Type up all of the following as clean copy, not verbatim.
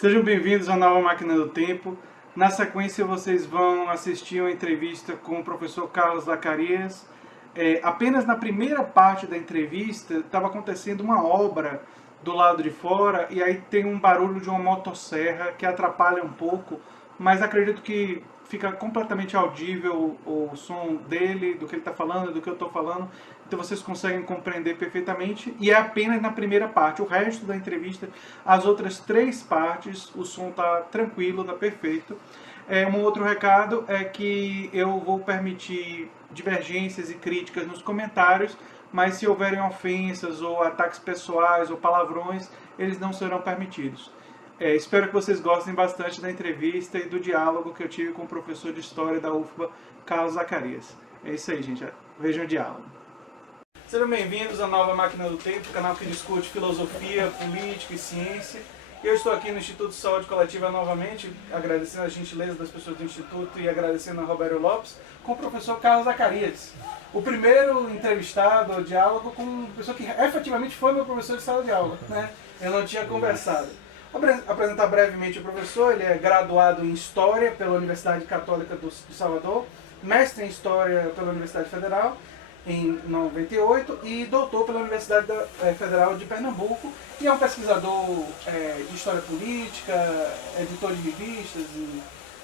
Sejam bem-vindos à Nova Máquina do Tempo. Na sequência, vocês vão assistir uma entrevista com o professor Carlos Zacarias. Apenas na primeira parte da entrevista, estava acontecendo uma obra do lado de fora e aí tem um barulho de uma motosserra que atrapalha um pouco, mas acredito que fica completamente audível o som dele, do que ele está falando, do que eu estou falando, então vocês conseguem compreender perfeitamente, e é apenas na primeira parte. O resto da entrevista, as outras 3 partes, o som está tranquilo, está perfeito. Um outro recado é que eu vou permitir divergências e críticas nos comentários, mas se houverem ofensas ou ataques pessoais ou palavrões, eles não serão permitidos. Espero que vocês gostem bastante da entrevista e do diálogo que eu tive com o professor de História da UFBA, Carlos Zacarias. É isso aí, gente. Vejam o diálogo. Sejam bem-vindos à Nova Máquina do Tempo, canal que discute filosofia, política e ciência. Eu estou aqui no Instituto de Saúde Coletiva novamente, agradecendo a gentileza das pessoas do Instituto e agradecendo a Roberto Lopes, com o professor Carlos Zacarias. O primeiro entrevistado, o diálogo, com uma pessoa que efetivamente foi meu professor de sala de aula, né? Eu não tinha conversado. Apresentar brevemente o professor: ele é graduado em História pela Universidade Católica de Salvador, mestre em História pela Universidade Federal em 98 e doutor pela Universidade Federal de Pernambuco, e é um pesquisador de História Política, editor de revistas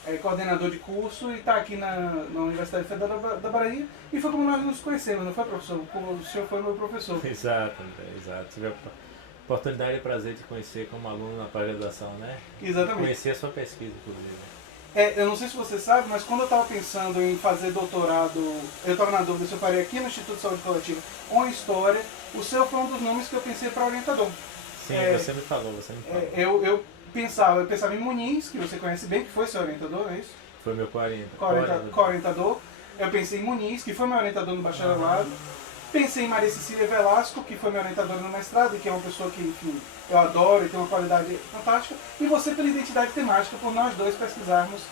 e coordenador de curso, e está aqui na Universidade Federal da Bahia, e foi como nós nos conhecemos, não foi, professor? Como o senhor foi meu professor. Exato, André, exato. Tive a oportunidade e prazer de conhecer como aluno na pós-graduação, né? Exatamente. Conhecer a sua pesquisa, inclusive. Eu não sei se você sabe, mas quando eu estava pensando em fazer doutorado, eu estava na dúvida se eu faria aqui no Instituto de Saúde Coletiva ou em História, o seu foi um dos nomes que eu pensei para orientador. Sim, você me falou. Eu pensava em Muniz, que você conhece bem, que foi seu orientador, é isso? Foi meu co-orientador. Eu pensei em Muniz, que foi meu orientador no bacharelado. Pensei em Maria Cecília Velasco, que foi minha orientadora no mestrado, e que é uma pessoa que, enfim, eu adoro e tem uma qualidade fantástica. E você pela identidade temática, por nós dois pesquisarmos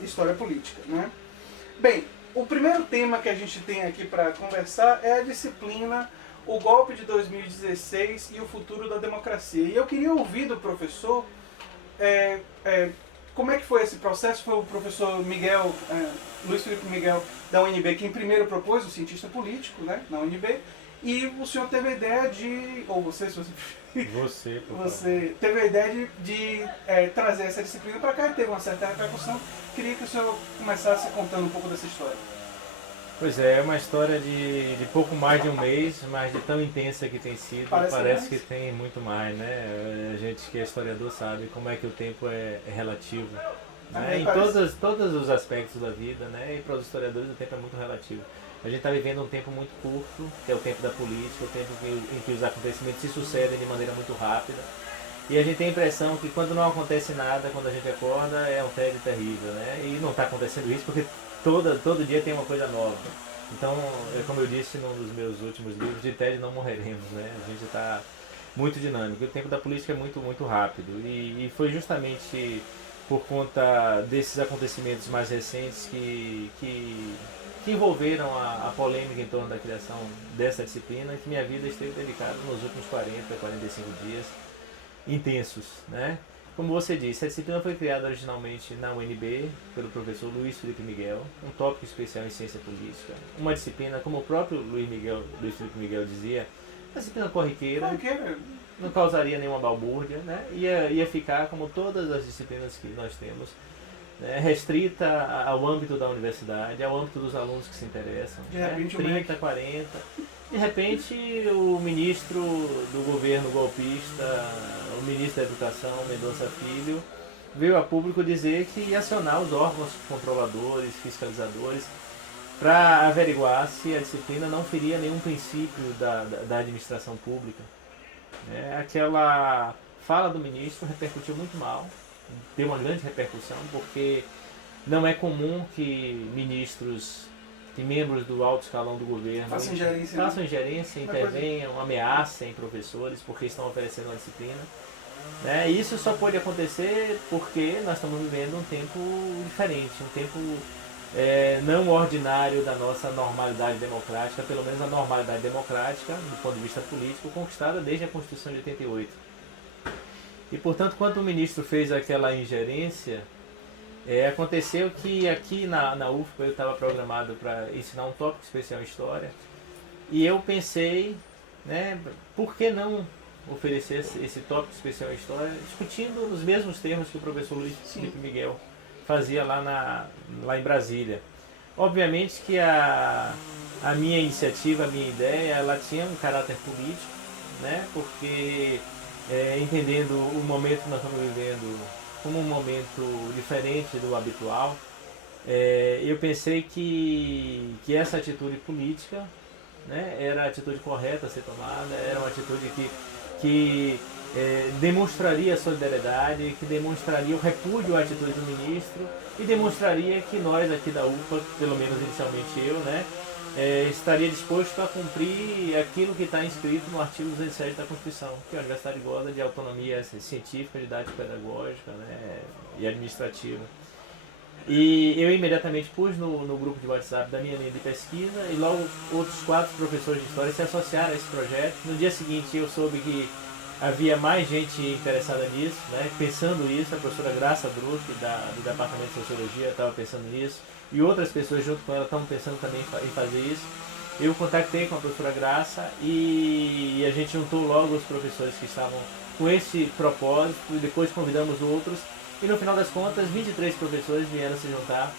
história política. Né? Bem, o primeiro tema que a gente tem aqui para conversar é a disciplina O Golpe de 2016 e o Futuro da Democracia. E eu queria ouvir do professor como é que foi esse processo. Foi o professor Luiz Felipe Miguel, da UNB, quem primeiro propôs, o cientista político, né, na UNB, e o senhor teve a ideia de, ou você, se você teve a ideia de trazer essa disciplina para cá, e teve uma certa repercussão. Queria que o senhor começasse contando um pouco dessa história. Pois é uma história de pouco mais de um mês, mas de tão intensa que tem sido, parece que tem muito mais, né? A gente que é historiador sabe como é que o tempo é relativo, né? Em todos os aspectos da vida, né? E para os historiadores o tempo é muito relativo. A gente está vivendo um tempo muito curto, que é o tempo da política, o tempo em que os acontecimentos se sucedem de maneira muito rápida. E a gente tem a impressão que quando não acontece nada, quando a gente acorda, é um tédio terrível, né? E não está acontecendo isso porque todo dia tem uma coisa nova. Então, como eu disse num dos meus últimos livros, de tédio não morreremos, né? A gente está muito dinâmico. O tempo da política é muito, muito rápido. E foi justamente por conta desses acontecimentos mais recentes que envolveram a polêmica em torno da criação dessa disciplina, que minha vida esteve dedicada nos últimos 45 dias intensos, né? Como você disse, a disciplina foi criada originalmente na UNB pelo professor Luiz Felipe Miguel, um tópico especial em ciência política. Uma disciplina, como o próprio Luiz Felipe Miguel dizia, uma disciplina corriqueira, não causaria nenhuma balbúrdia, né? Ia ficar como todas as disciplinas que nós temos, né? Restrita ao âmbito da universidade, ao âmbito dos alunos que se interessam, né? 30, 40... De repente, o ministro do governo golpista, o ministro da Educação, Mendonça Filho, veio a público dizer que ia acionar os órgãos controladores, fiscalizadores, para averiguar se a disciplina não feria nenhum princípio da administração pública. Aquela fala do ministro repercutiu muito mal, deu uma grande repercussão, porque não é comum que ministros e membros do alto escalão do governo façam ingerência, intervenham, ameacem professores porque estão oferecendo uma disciplina, né? Isso só pode acontecer porque nós estamos vivendo um tempo diferente, um tempo não ordinário da nossa normalidade democrática, pelo menos a normalidade democrática, do ponto de vista político, conquistada desde a Constituição de 88. E, portanto, quando o ministro fez aquela ingerência, aconteceu que aqui na UFPA eu estava programado para ensinar um tópico especial em História, e eu pensei, né, por que não oferecer esse tópico especial em História, discutindo nos mesmos termos que o professor Luiz Felipe Miguel fazia lá em Brasília. Obviamente que a minha iniciativa, a minha ideia, ela tinha um caráter político, né, porque entendendo o momento que nós estamos vivendo como um momento diferente do habitual, eu pensei que essa atitude política, né, era a atitude correta a ser tomada, era uma atitude que demonstraria solidariedade, que demonstraria o repúdio à atitude do ministro e demonstraria que nós aqui da UFPA, pelo menos inicialmente eu, né, estaria disposto a cumprir aquilo que está inscrito no artigo 207 da Constituição, que a universidade goza de autonomia científica, didático-pedagógica, né, e administrativa. E eu imediatamente pus no grupo de WhatsApp da minha linha de pesquisa, e logo outros 4 professores de História se associaram a esse projeto. No dia seguinte eu soube que havia mais gente interessada nisso, né, pensando isso. A professora Graça Druck, do Departamento de Sociologia, estava pensando nisso, e outras pessoas junto com ela estavam pensando também em fazer isso. Eu contactei com a professora Graça e a gente juntou logo os professores que estavam com esse propósito, e depois convidamos outros, e no final das contas 23 professores vieram se juntar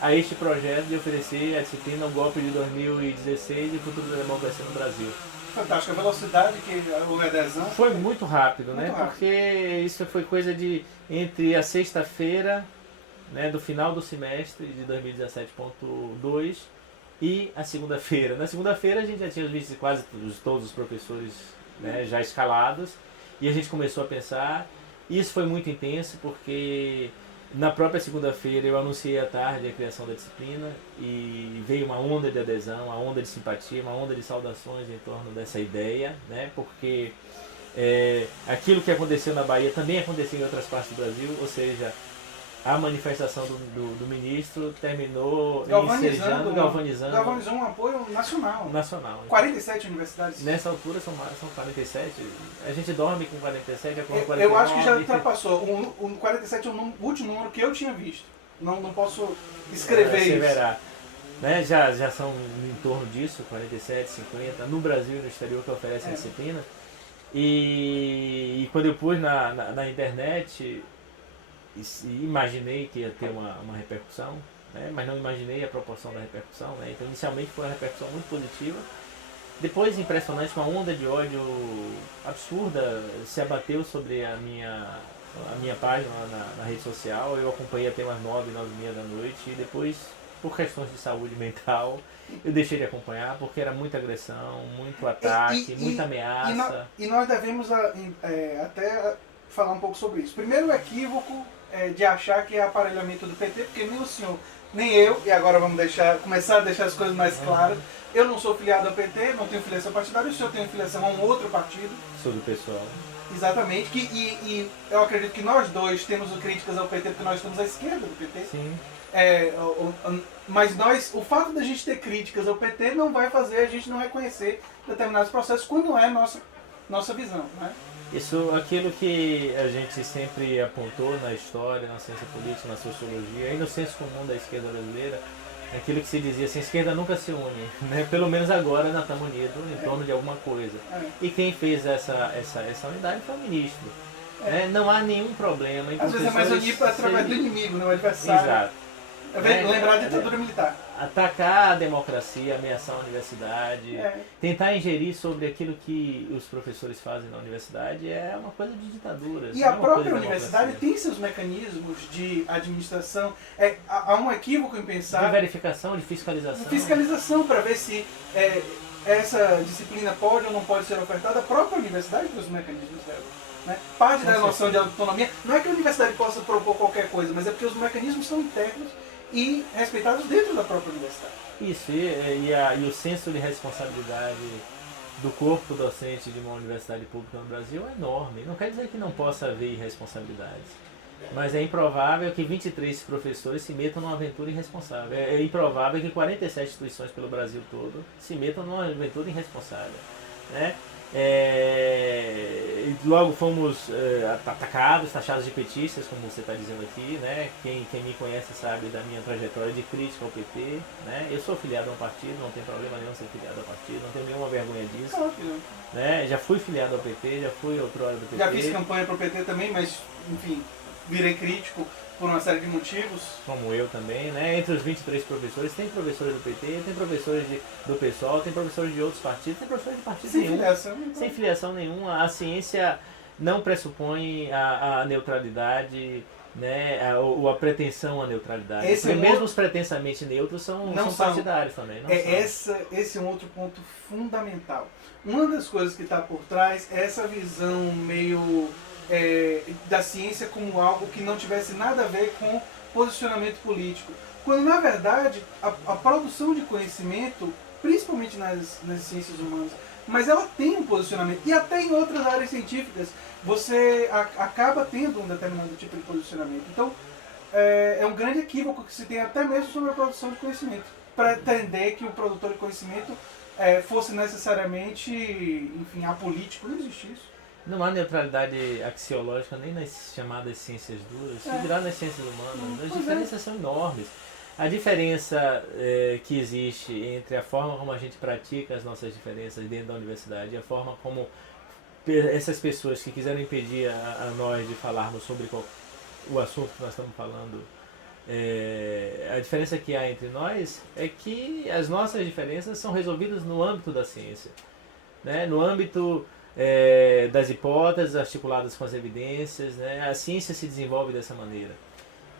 a este projeto de oferecer a disciplina O Golpe de 2016 e o Futuro da Democracia no Brasil. Fantástico, a velocidade que houve adesão foi muito rápido, muito né? Rápido. Porque isso foi coisa de entre a sexta-feira, né, do final do semestre de 2017.2 e a segunda-feira. Na segunda-feira a gente já tinha visto quase todos os professores, né, já escalados, e a gente começou a pensar. Isso foi muito intenso porque na própria segunda-feira eu anunciei à tarde a criação da disciplina e veio uma onda de adesão, uma onda de simpatia, uma onda de saudações em torno dessa ideia, né? Porque aquilo que aconteceu na Bahia também aconteceu em outras partes do Brasil, ou seja, a manifestação do ministro terminou galvanizando um apoio nacional. 47 universidades. Nessa altura são 47. A gente dorme com 47, com 49. Eu acho que já ultrapassou. O 47 é o último número que eu tinha visto. Não posso escrever isso. Verá. Né? Já são em torno disso, 47, 50, no Brasil e no exterior, que oferecem a disciplina. E quando eu pus na internet, imaginei que ia ter uma repercussão, né? Mas não imaginei a proporção da repercussão, né? Então inicialmente foi uma repercussão muito positiva. Depois, impressionante, uma onda de ódio absurda se abateu sobre a minha página na rede social. Eu acompanhei até umas 9h da noite, e depois, por questões de saúde mental, eu deixei de acompanhar, porque era muita agressão, muito ataque, muita ameaça. E nós devemos até falar um pouco sobre isso. Primeiro, o equívoco de achar que é aparelhamento do PT, porque nem o senhor, nem eu, e agora vamos começar a deixar as coisas mais claras. Eu não sou filiado ao PT, não tenho filiação partidária, o senhor tem filiação a um outro partido. Sou do pessoal. Exatamente, e eu acredito que nós dois temos críticas ao PT porque nós estamos à esquerda do PT. Sim. Mas o fato da gente ter críticas ao PT não vai fazer a gente não reconhecer determinados processos quando é nossa visão, né? Isso, aquilo que a gente sempre apontou na história, na ciência política, na sociologia e no senso comum da esquerda brasileira, aquilo que se dizia assim, a esquerda nunca se une, né? Pelo menos agora nós estamos unidos em torno de alguma coisa. E quem fez essa unidade foi o ministro. Não há nenhum problema. Às vezes é mais unir através do inimigo, né? O adversário. Exato. Lembrar da ditadura militar. Atacar a democracia, ameaçar a universidade, tentar ingerir sobre aquilo que os professores fazem na universidade é uma coisa de ditadura. E a própria universidade tem seus mecanismos de administração. Há um equívoco em pensar... De verificação, de fiscalização. De fiscalização para ver se essa disciplina pode ou não pode ser ofertada. A própria universidade tem os mecanismos dela. Né? Parte da noção de autonomia. Não é que a universidade possa propor qualquer coisa, mas é porque os mecanismos são internos e respeitados dentro da própria universidade. Isso, e o senso de responsabilidade do corpo docente de uma universidade pública no Brasil é enorme. Não quer dizer que não possa haver irresponsabilidades, mas é improvável que 23 professores se metam numa aventura irresponsável. É improvável que 47 instituições pelo Brasil todo se metam numa aventura irresponsável, né? Logo fomos atacados, taxados de petistas, como você está dizendo aqui, né? Quem me conhece sabe da minha trajetória de crítica ao PT, né? Eu sou filiado a um partido, não tem problema nenhum ser filiado ao partido, não tenho nenhuma vergonha disso. Né? Já fui filiado ao PT, já fui outrora do PT. Já fiz campanha para o PT também, mas, enfim, virei crítico por uma série de motivos. Como eu também, né? Entre os 23 professores, tem professores do PT, tem professores do PSOL, tem professores de outros partidos, tem professores de partido nenhum. Sem filiação nenhuma. A ciência não pressupõe a neutralidade, né? Ou a pretensão à neutralidade. Mesmo os pretensamente neutros são partidários também. Esse é um outro ponto fundamental. Uma das coisas que está por trás é essa visão meio... da ciência como algo que não tivesse nada a ver com posicionamento político. Quando, na verdade, a produção de conhecimento, principalmente nas ciências humanas, mas ela tem um posicionamento. E até em outras áreas científicas, você acaba tendo um determinado tipo de posicionamento. Então, é um grande equívoco que se tem até mesmo sobre a produção de conhecimento. Pretender que o produtor de conhecimento fosse necessariamente, enfim, apolítico, não existe isso. Não há neutralidade axiológica nem nas chamadas ciências duras, se dirá nas ciências humanas. As diferenças são enormes. A diferença que existe entre a forma como a gente pratica as nossas diferenças dentro da universidade e a forma como essas pessoas que quiseram impedir a nós de falarmos sobre o assunto que nós estamos falando, a diferença que há entre nós é que as nossas diferenças são resolvidas no âmbito da ciência, né? No âmbito das hipóteses articuladas com as evidências, né? A ciência se desenvolve dessa maneira.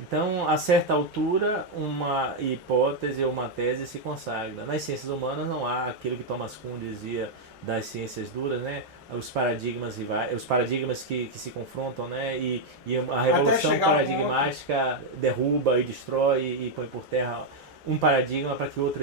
Então, a certa altura, uma hipótese ou uma tese se consagra. Nas ciências humanas não há aquilo que Thomas Kuhn dizia das ciências duras, né? Os paradigmas rivais, os paradigmas que se confrontam, né? E a revolução paradigmática derruba e destrói e põe por terra um paradigma para que outro...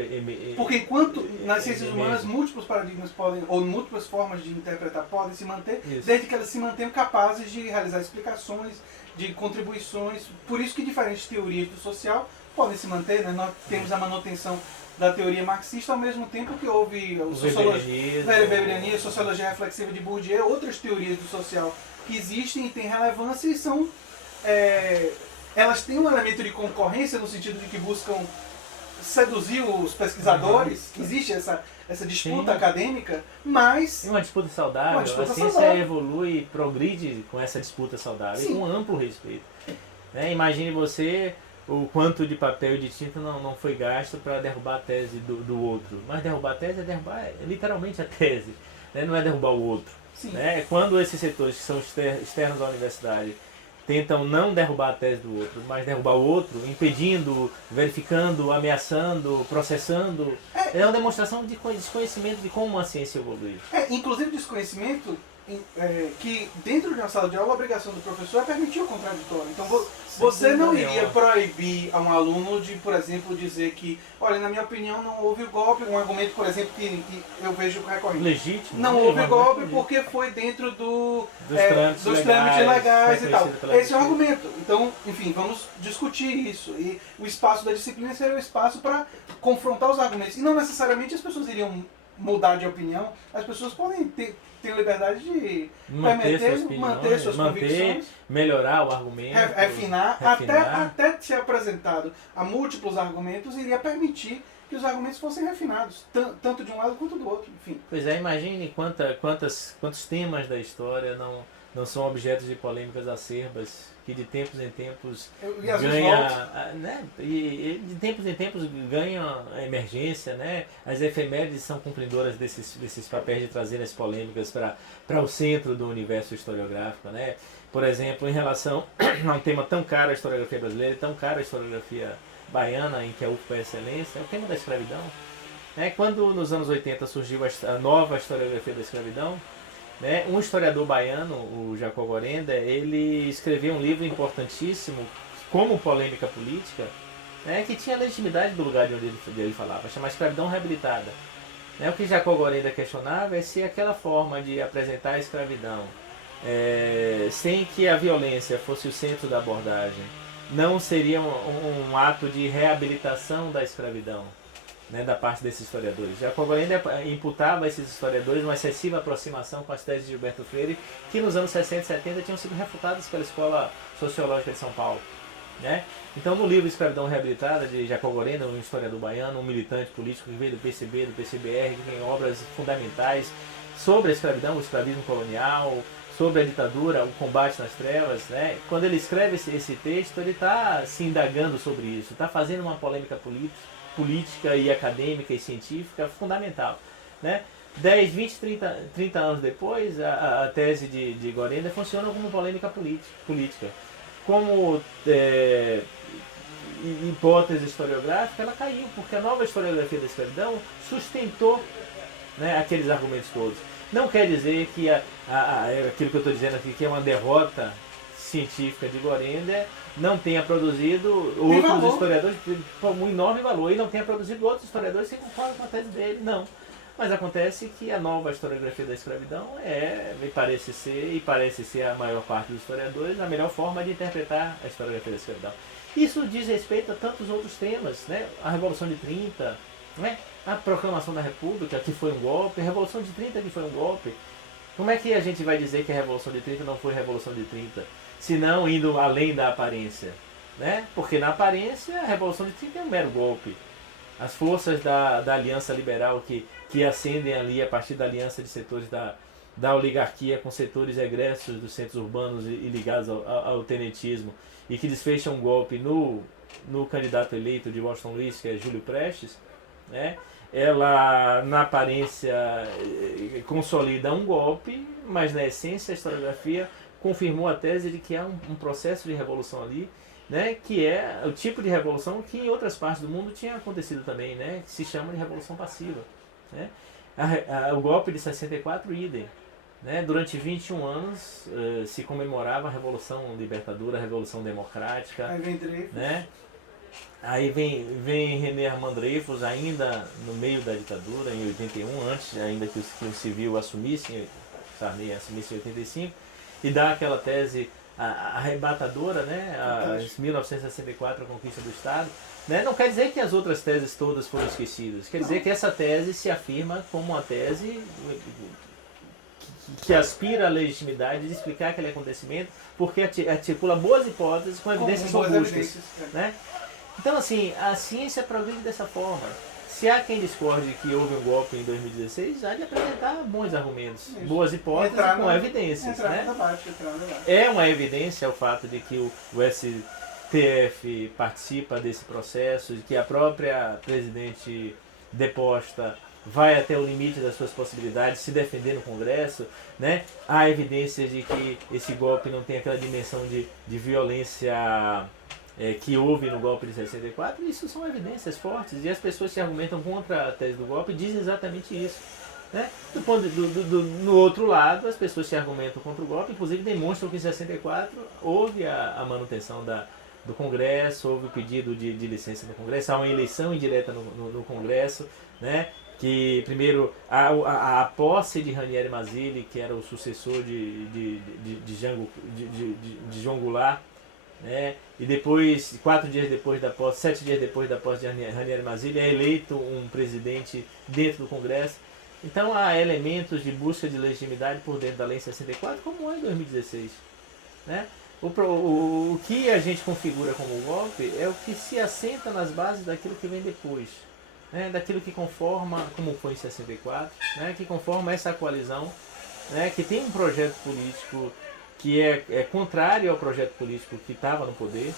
Porque enquanto nas ciências humanas múltiplos paradigmas podem, ou múltiplas formas de interpretar podem se manter, desde que elas se mantenham capazes de realizar explicações, de contribuições. Por isso que diferentes teorias do social podem se manter, né? Nós temos a manutenção da teoria marxista ao mesmo tempo que houve o weberianismo, a sociologia reflexiva de Bourdieu, outras teorias do social que existem e têm relevância e são... elas têm um elemento de concorrência no sentido de que buscam seduzir os pesquisadores, existe essa disputa acadêmica, mas... Uma disputa saudável, a ciência evolui e progride com essa disputa saudável, com amplo respeito. Né? Imagine você o quanto de papel e de tinta não foi gasto para derrubar a tese do outro. Mas derrubar a tese é derrubar literalmente a tese, né? Não é derrubar o outro. Né? Quando esses setores que são externos à universidade tentam não derrubar a tese do outro, mas derrubar o outro, impedindo, verificando, ameaçando, processando, é uma demonstração de desconhecimento de como a ciência evolui. Inclusive desconhecimento que dentro de uma sala de aula a obrigação do professor é permitir o contraditório. Então você não iria proibir a um aluno de, por exemplo, dizer que, olha, na minha opinião não houve o golpe, um argumento, por exemplo, que eu vejo recorrente. Legítimo. Não houve golpe porque foi dentro dos trâmites legais e tal. Esse é o argumento. Então, enfim, vamos discutir isso. E o espaço da disciplina seria o espaço para confrontar os argumentos. E não necessariamente as pessoas iriam mudar de opinião, as pessoas podem ter liberdade de manter suas convicções, melhorar o argumento, refinar. Até ser apresentado a múltiplos argumentos, iria permitir que os argumentos fossem refinados, tanto de um lado quanto do outro, enfim. Pois imagine quantos temas da história não são objetos de polêmicas acerbas, que de tempos em tempos ganham a emergência, né? As efemérides são cumpridoras desses papéis de trazer as polêmicas para o centro do universo historiográfico, né? Por exemplo, em relação a um tema tão caro à historiografia brasileira, tão caro à historiografia baiana, em que a UFPA é excelência, é o tema da escravidão. Quando nos anos 80 surgiu a nova historiografia da escravidão, né, um historiador baiano, o Jacó Gorenda, ele escreveu um livro importantíssimo como polêmica política, né, que tinha a legitimidade do lugar de onde ele falava, chamado Escravidão Reabilitada. O que Jacó Gorenda questionava é se aquela forma de apresentar a escravidão sem que a violência fosse o centro da abordagem não seria um ato de reabilitação da escravidão. né, da parte desses historiadores. Jacob Gorenda imputava a esses historiadores uma excessiva aproximação com as teses de Gilberto Freire, que nos anos 60 e 70 tinham sido refutadas pela Escola Sociológica de São Paulo. Né? Então, no livro Escravidão Reabilitada, de Jacob Gorenda, um historiador baiano, um militante político que veio do PCB, do PCBR, que tem obras fundamentais sobre a escravidão, o escravismo colonial, sobre a ditadura, o combate nas trevas, né? Quando ele escreve esse texto, ele está se indagando sobre isso, está fazendo uma polêmica política e acadêmica e científica fundamental. Né? 10, 20, 30 anos depois, a tese de Gorenda funciona como polêmica política. Como hipótese historiográfica, ela caiu, porque a nova historiografia da escravidão sustentou, né, aqueles argumentos todos. Não quer dizer que aquilo que eu estou dizendo aqui, que é uma derrota científica de Gorenda, não tenha produzido outros historiadores com um enorme valor, e não tenha produzido outros historiadores que concordam com a tese dele, não. Mas acontece que a nova historiografia da escravidão me parece ser a maior parte dos historiadores, a melhor forma de interpretar a historiografia da escravidão. Isso diz respeito a tantos outros temas, né? A Revolução de 30, né? A Proclamação da República, que foi um golpe, a Revolução de 30, que foi um golpe. Como é que a gente vai dizer que a Revolução de 30 não foi a Revolução de 30, se não indo além da aparência? Né? Porque na aparência a Revolução de 30 é um mero golpe. As forças da Aliança Liberal que ascendem ali a partir da aliança de setores da oligarquia com setores egressos dos centros urbanos e ligados ao tenentismo, e que desfecham um golpe no candidato eleito de Washington Luiz, que é Júlio Prestes, né? Ela, na aparência, consolida um golpe, mas na essência a historiografia confirmou a tese de que há um processo de revolução ali, né, que é o tipo de revolução que em outras partes do mundo tinha acontecido também, né, que se chama de revolução passiva. Né? O golpe de 64, idem. Né? Durante 21 anos se comemorava a Revolução Libertadora, a Revolução Democrática. Aí vem Dreyfus. Né? Aí vem René Armand Dreyfus, ainda no meio da ditadura, em 81, antes ainda que o civil assumisse, Sarney assumisse em 85, e dá aquela tese arrebatadora, né? Em 1964, a conquista do Estado. Né? Não quer dizer que as outras teses todas foram esquecidas, quer dizer que essa tese se afirma como uma tese que aspira à legitimidade de explicar aquele acontecimento, porque articula boas hipóteses com evidências robustas. Né? Então, assim, a ciência progride dessa forma. Se há quem discorde que houve um golpe em 2016, há de apresentar bons argumentos, boas hipóteses com evidências. Né? É uma evidência o fato de que o STF participa desse processo, de que a própria presidente deposta vai até o limite das suas possibilidades, se defender no Congresso. Né? Há evidências de que esse golpe não tem aquela dimensão de violência que houve no golpe de 64, isso são evidências fortes, e as pessoas que argumentam contra a tese do golpe dizem exatamente isso. Né? No outro lado, as pessoas que argumentam contra o golpe, inclusive demonstram que em 64 houve a manutenção do Congresso, houve o pedido de licença do Congresso, há uma eleição indireta no Congresso, né? Que primeiro a posse de Ranieri Mazzilli, que era o sucessor de João Goulart, né? E depois, 7 dias depois da posse de Ranieri Mazzilli, é eleito um presidente dentro do Congresso. Então há elementos de busca de legitimidade por dentro da Lei 64, como é em 2016. Né? O que a gente configura como golpe é o que se assenta nas bases daquilo que vem depois. Né? Daquilo que conforma, como foi em 64, né? Que conforma essa coalizão, né? Que tem um projeto político que é contrário ao projeto político que estava no poder,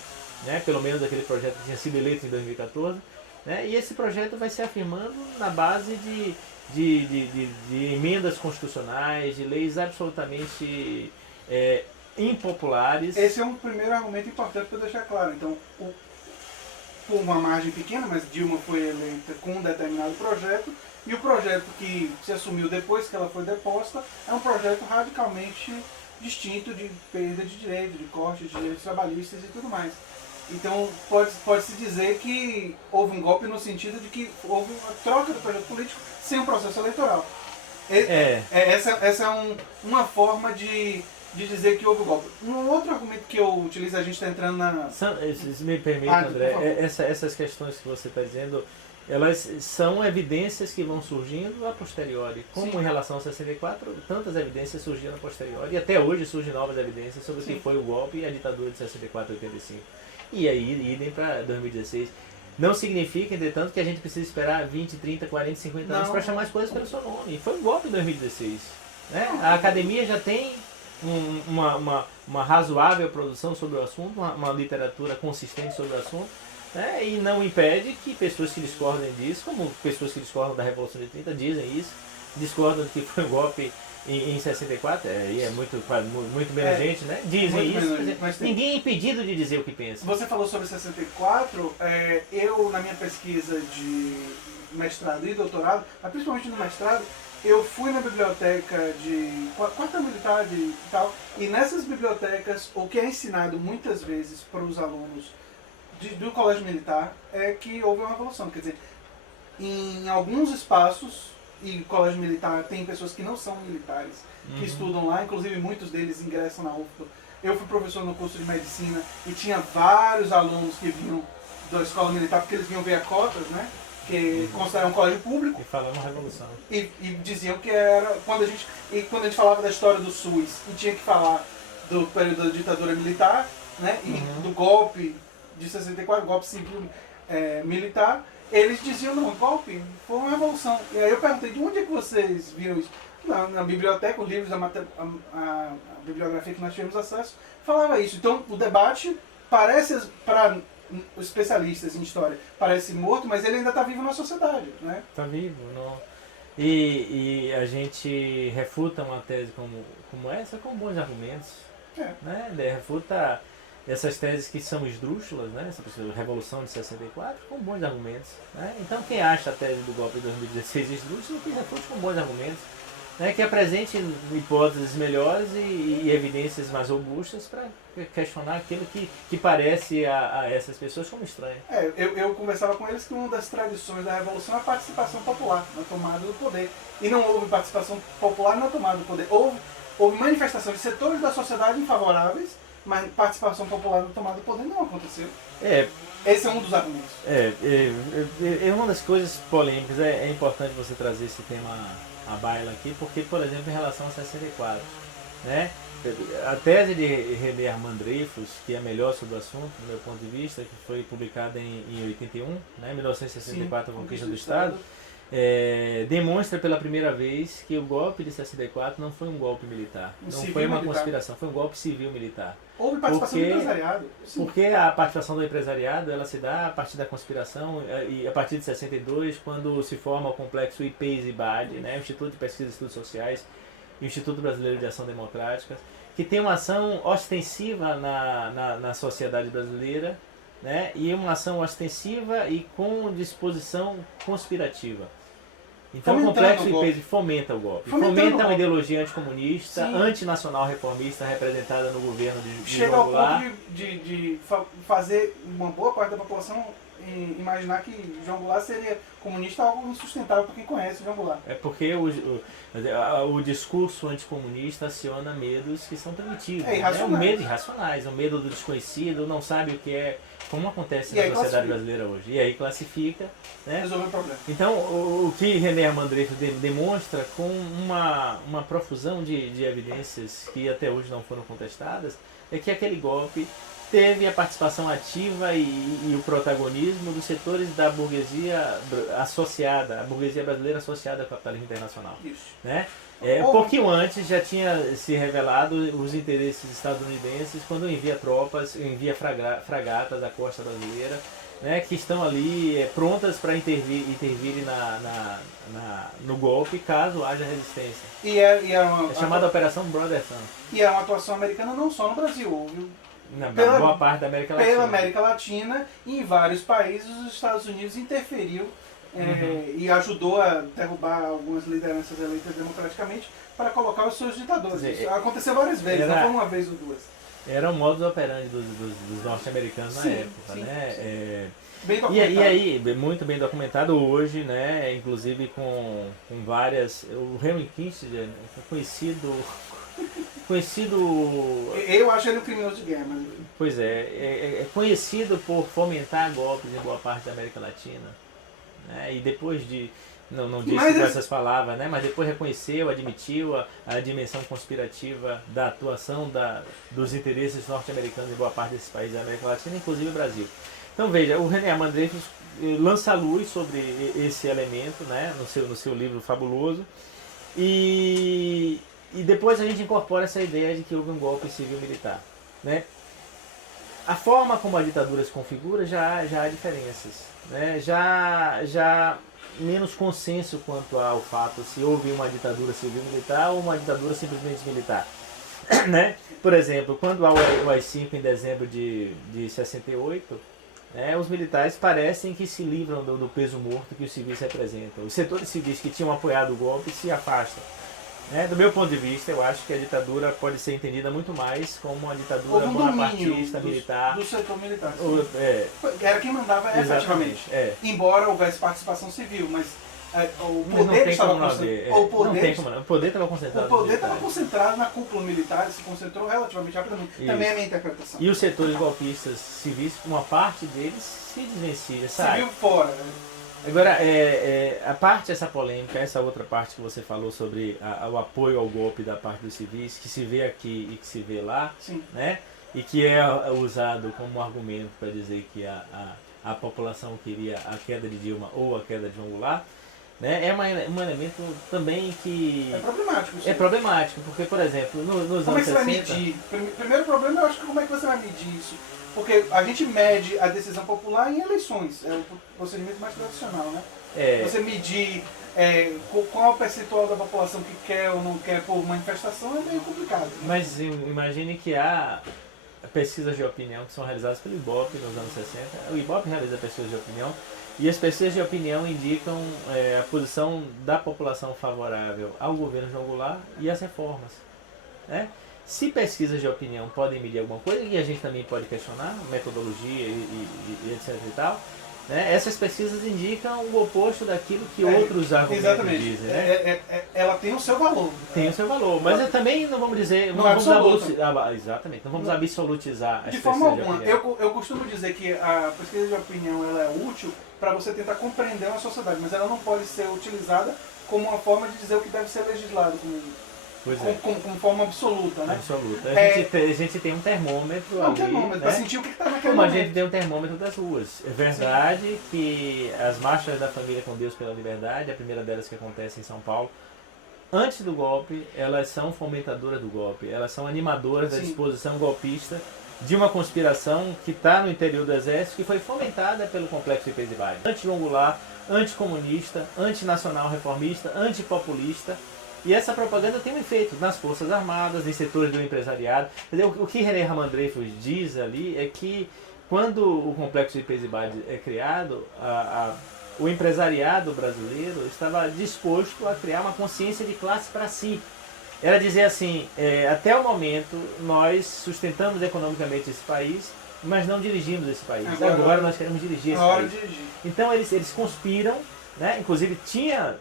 né? Pelo menos aquele projeto que tinha sido eleito em 2014, né? E esse projeto vai se afirmando na base de emendas constitucionais, de leis absolutamente impopulares. Esse é um primeiro argumento importante para deixar claro. Então, por uma margem pequena, mas Dilma foi eleita com um determinado projeto, e o projeto que se assumiu depois que ela foi deposta é um projeto radicalmente distinto, de perda de direito, de corte de direitos trabalhistas e tudo mais. Então pode-se dizer que houve um golpe no sentido de que houve uma troca do projeto político sem um processo eleitoral. Essa é uma forma de dizer que houve golpe. Um outro argumento que eu utilizo, a gente está entrando na... Me permite, André, essas questões que você está dizendo, elas são evidências que vão surgindo a posteriori. Como em relação ao 64, tantas evidências surgiram a posteriori, e até hoje surgem novas evidências sobre o que foi o golpe e a ditadura de 64 e 85. E aí, idem para 2016. Não significa, entretanto, que a gente precisa esperar 20, 30, 40, 50 anos para chamar as coisas pelo seu nome. E foi um golpe em 2016. Né? A academia já tem uma razoável produção sobre o assunto, uma literatura consistente sobre o assunto, né? E não impede que pessoas que discordem disso, como pessoas que discordam da Revolução de 30, dizem isso, discordam de que foi um golpe em 64, e é muito menos gente, né? Dizem isso, mas ninguém é impedido de dizer o que pensa. Você falou sobre 64, eu na minha pesquisa de mestrado e doutorado, mas principalmente no mestrado, eu fui na biblioteca de quarta militar e tal, e nessas bibliotecas o que é ensinado muitas vezes para os alunos do colégio militar é que houve uma revolução. Quer dizer, em alguns espaços, e colégio militar tem pessoas que não são militares, que estudam lá, inclusive muitos deles ingressam na UFBA. Eu fui professor no curso de medicina e tinha vários alunos que vinham da escola militar porque eles vinham ver cotas, né? Que consideravam um colégio público. E falavam revolução. E diziam que era quando a gente falava da história do SUS e tinha que falar do período da ditadura militar, né? E do golpe de 64, golpe civil militar, eles diziam, não, golpe foi uma revolução. E aí eu perguntei, de onde é que vocês viram isso? Na biblioteca, os livros, a bibliografia que nós tivemos acesso, falava isso. Então o debate parece, para os especialistas em história, parece morto, mas ele ainda está vivo na sociedade, né? Está vivo, não. E a gente refuta uma tese como essa com bons argumentos. Né? Refuta essas teses que são esdrúxulas, né? Essa Revolução de 64, com bons argumentos. Né? Então quem acha a tese do golpe de 2016 esdrúxula, que refute com bons argumentos, né? Que apresente hipóteses melhores e evidências mais robustas para questionar aquilo que parece a essas pessoas como estranho. Eu conversava com eles que uma das tradições da Revolução é a participação popular na tomada do poder. E não houve participação popular na tomada do poder. Houve manifestação de setores da sociedade infavoráveis, mas participação popular na tomada do poder não aconteceu. Esse é um dos argumentos. Uma das coisas polêmicas, é importante você trazer esse tema à baila aqui, porque, por exemplo, em relação a 64, né? A tese de René Armand Dreyfus, que é a melhor sobre o assunto, do meu ponto de vista, que foi publicada em 81, né? 1964, a Conquista do Estado, demonstra pela primeira vez que o golpe de 64 não foi um golpe militar, não foi uma conspiração, foi um golpe civil-militar. Houve participação do empresariado. Sim. Porque a participação do empresariado ela se dá a partir da conspiração e a partir de 62, quando se forma o complexo IPES-IBAD, né? O Instituto de Pesquisa e Estudos Sociais e o Instituto Brasileiro de Ação Democrática, que tem uma ação ostensiva na sociedade brasileira, né? E uma ação ostensiva e com disposição conspirativa. Então o complexo IPES fomenta o golpe, fomenta uma ideologia anticomunista, antinacional reformista representada no governo de Chega João Goulart. ao ponto de fazer uma boa parte da população imaginar que João Goulart seria comunista, algo insustentável para quem conhece João Goulart. É porque o discurso anticomunista aciona medos que são primitivos. É um medo irracionais, o medo do desconhecido, não sabe o que é, como acontece na sociedade brasileira hoje. E aí classifica. Né? Resolve o problema. Então, o que René Armand Dreyfus demonstra com uma profusão de evidências que até hoje não foram contestadas, é que aquele golpe teve a participação ativa e o protagonismo dos setores da burguesia associada, a burguesia brasileira associada ao capitalismo internacional. Isso. Né? Pouquinho antes já tinha se revelado os interesses estadunidenses quando envia tropas, envia fragatas à costa brasileira, né, que estão ali prontas para intervirem no golpe caso haja resistência. É chamada Operação Brother Sun. E é uma atuação americana não só no Brasil, houve boa parte da América Latina. Pela América Latina e em vários países os Estados Unidos interferiu e ajudou a derrubar algumas lideranças eleitas democraticamente para colocar os seus ditadores. Isso aconteceu várias vezes, não foi uma vez ou duas. Era o modus operandi dos norte-americanos na época, né? Sim. Bem documentado. E aí, muito bem documentado hoje, né? Inclusive com várias... O Henry Kissinger conhecido... Eu acho ele um criminoso de guerra, mas... Pois é conhecido por fomentar golpes em boa parte da América Latina. né? E depois de, não disse com essas palavras, né? Mas depois reconheceu, admitiu a dimensão conspirativa da atuação dos interesses norte-americanos em boa parte desses países da América Latina, inclusive o Brasil. Então veja, o René Armand Dreyfus lança luz sobre esse elemento, né? no seu livro fabuloso, e depois a gente incorpora essa ideia de que houve um golpe civil-militar, né? A forma como a ditadura se configura já há diferenças, né? Já menos consenso quanto ao fato se houve uma ditadura civil-militar ou uma ditadura simplesmente militar, né? Por exemplo, quando há o AI-5 em dezembro de 68, né, os militares parecem que se livram do peso morto que os civis representam. Os setores civis que tinham apoiado o golpe se afastam. Do meu ponto de vista, eu acho que a ditadura pode ser entendida muito mais como uma ditadura bonapartista, militar. Do setor militar. Era quem mandava efetivamente. Embora houvesse participação civil, mas o poder estava concentrado. O poder estava concentrado. O poder estava concentrado na cúpula militar e se concentrou relativamente rapidamente. Isso. Também é a minha interpretação. E os setores golpistas civis, uma parte deles se desvencilha, sai. Se viu fora, né? Agora, a parte dessa polêmica, essa outra parte que você falou sobre o apoio ao golpe da parte dos civis, que se vê aqui e que se vê lá, sim, né? E que é usado como argumento para dizer que a população queria a queda de Dilma ou a queda de João Goulart, né? É um elemento também que... É problemático. Sim. É problemático, porque, por exemplo, nos como anos 60... Como é que você vai medir? Primeiro problema, eu acho que como é que você vai medir isso? Porque a gente mede a decisão popular em eleições, é o procedimento mais tradicional, né? Você medir qual é o percentual da população que quer ou não quer por manifestação é meio complicado. Né? Mas imagine que há pesquisas de opinião que são realizadas pelo Ibope nos anos 60. O Ibope realiza pesquisas de opinião e as pesquisas de opinião indicam a posição da população favorável ao governo João Goulart e às reformas, né? Se pesquisas de opinião podem medir alguma coisa, e a gente também pode questionar, metodologia e etc e tal, né? Essas pesquisas indicam o oposto daquilo que outros argumentos dizem. Né? Ela tem o seu valor. Tem o seu valor, mas também não vamos dizer... Não é exatamente, não vamos absolutizar as de forma alguma. De opinião. Eu costumo dizer que a pesquisa de opinião ela é útil para você tentar compreender uma sociedade, mas ela não pode ser utilizada como uma forma de dizer o que deve ser legislado. Como forma absoluta, né? Absoluta. A gente tem um termômetro ali, termômetro, né? para sentir o que está naquele momento. momento. A gente tem um termômetro das ruas. É verdade Sim. que as marchas da Família com Deus pela Liberdade, a primeira delas que acontece em São Paulo, antes do golpe, elas são fomentadoras do golpe, elas são animadoras da disposição golpista de uma conspiração que está no interior do Exército, que foi fomentada pelo complexo de Ipês-Ibae. Anti-João Goulart, anticomunista, antinacional reformista, antipopulista. E essa propaganda tem um efeito nas Forças Armadas, em setores do empresariado. O que René Armand Dreyfus diz ali é que quando o complexo de Ipês-Ibae é criado, o empresariado brasileiro estava disposto a criar uma consciência de classe para si. Era dizer assim, até o momento nós sustentamos economicamente esse país, mas não dirigimos esse país. Agora nós queremos dirigir esse país. Então eles conspiram, né? Inclusive tinha,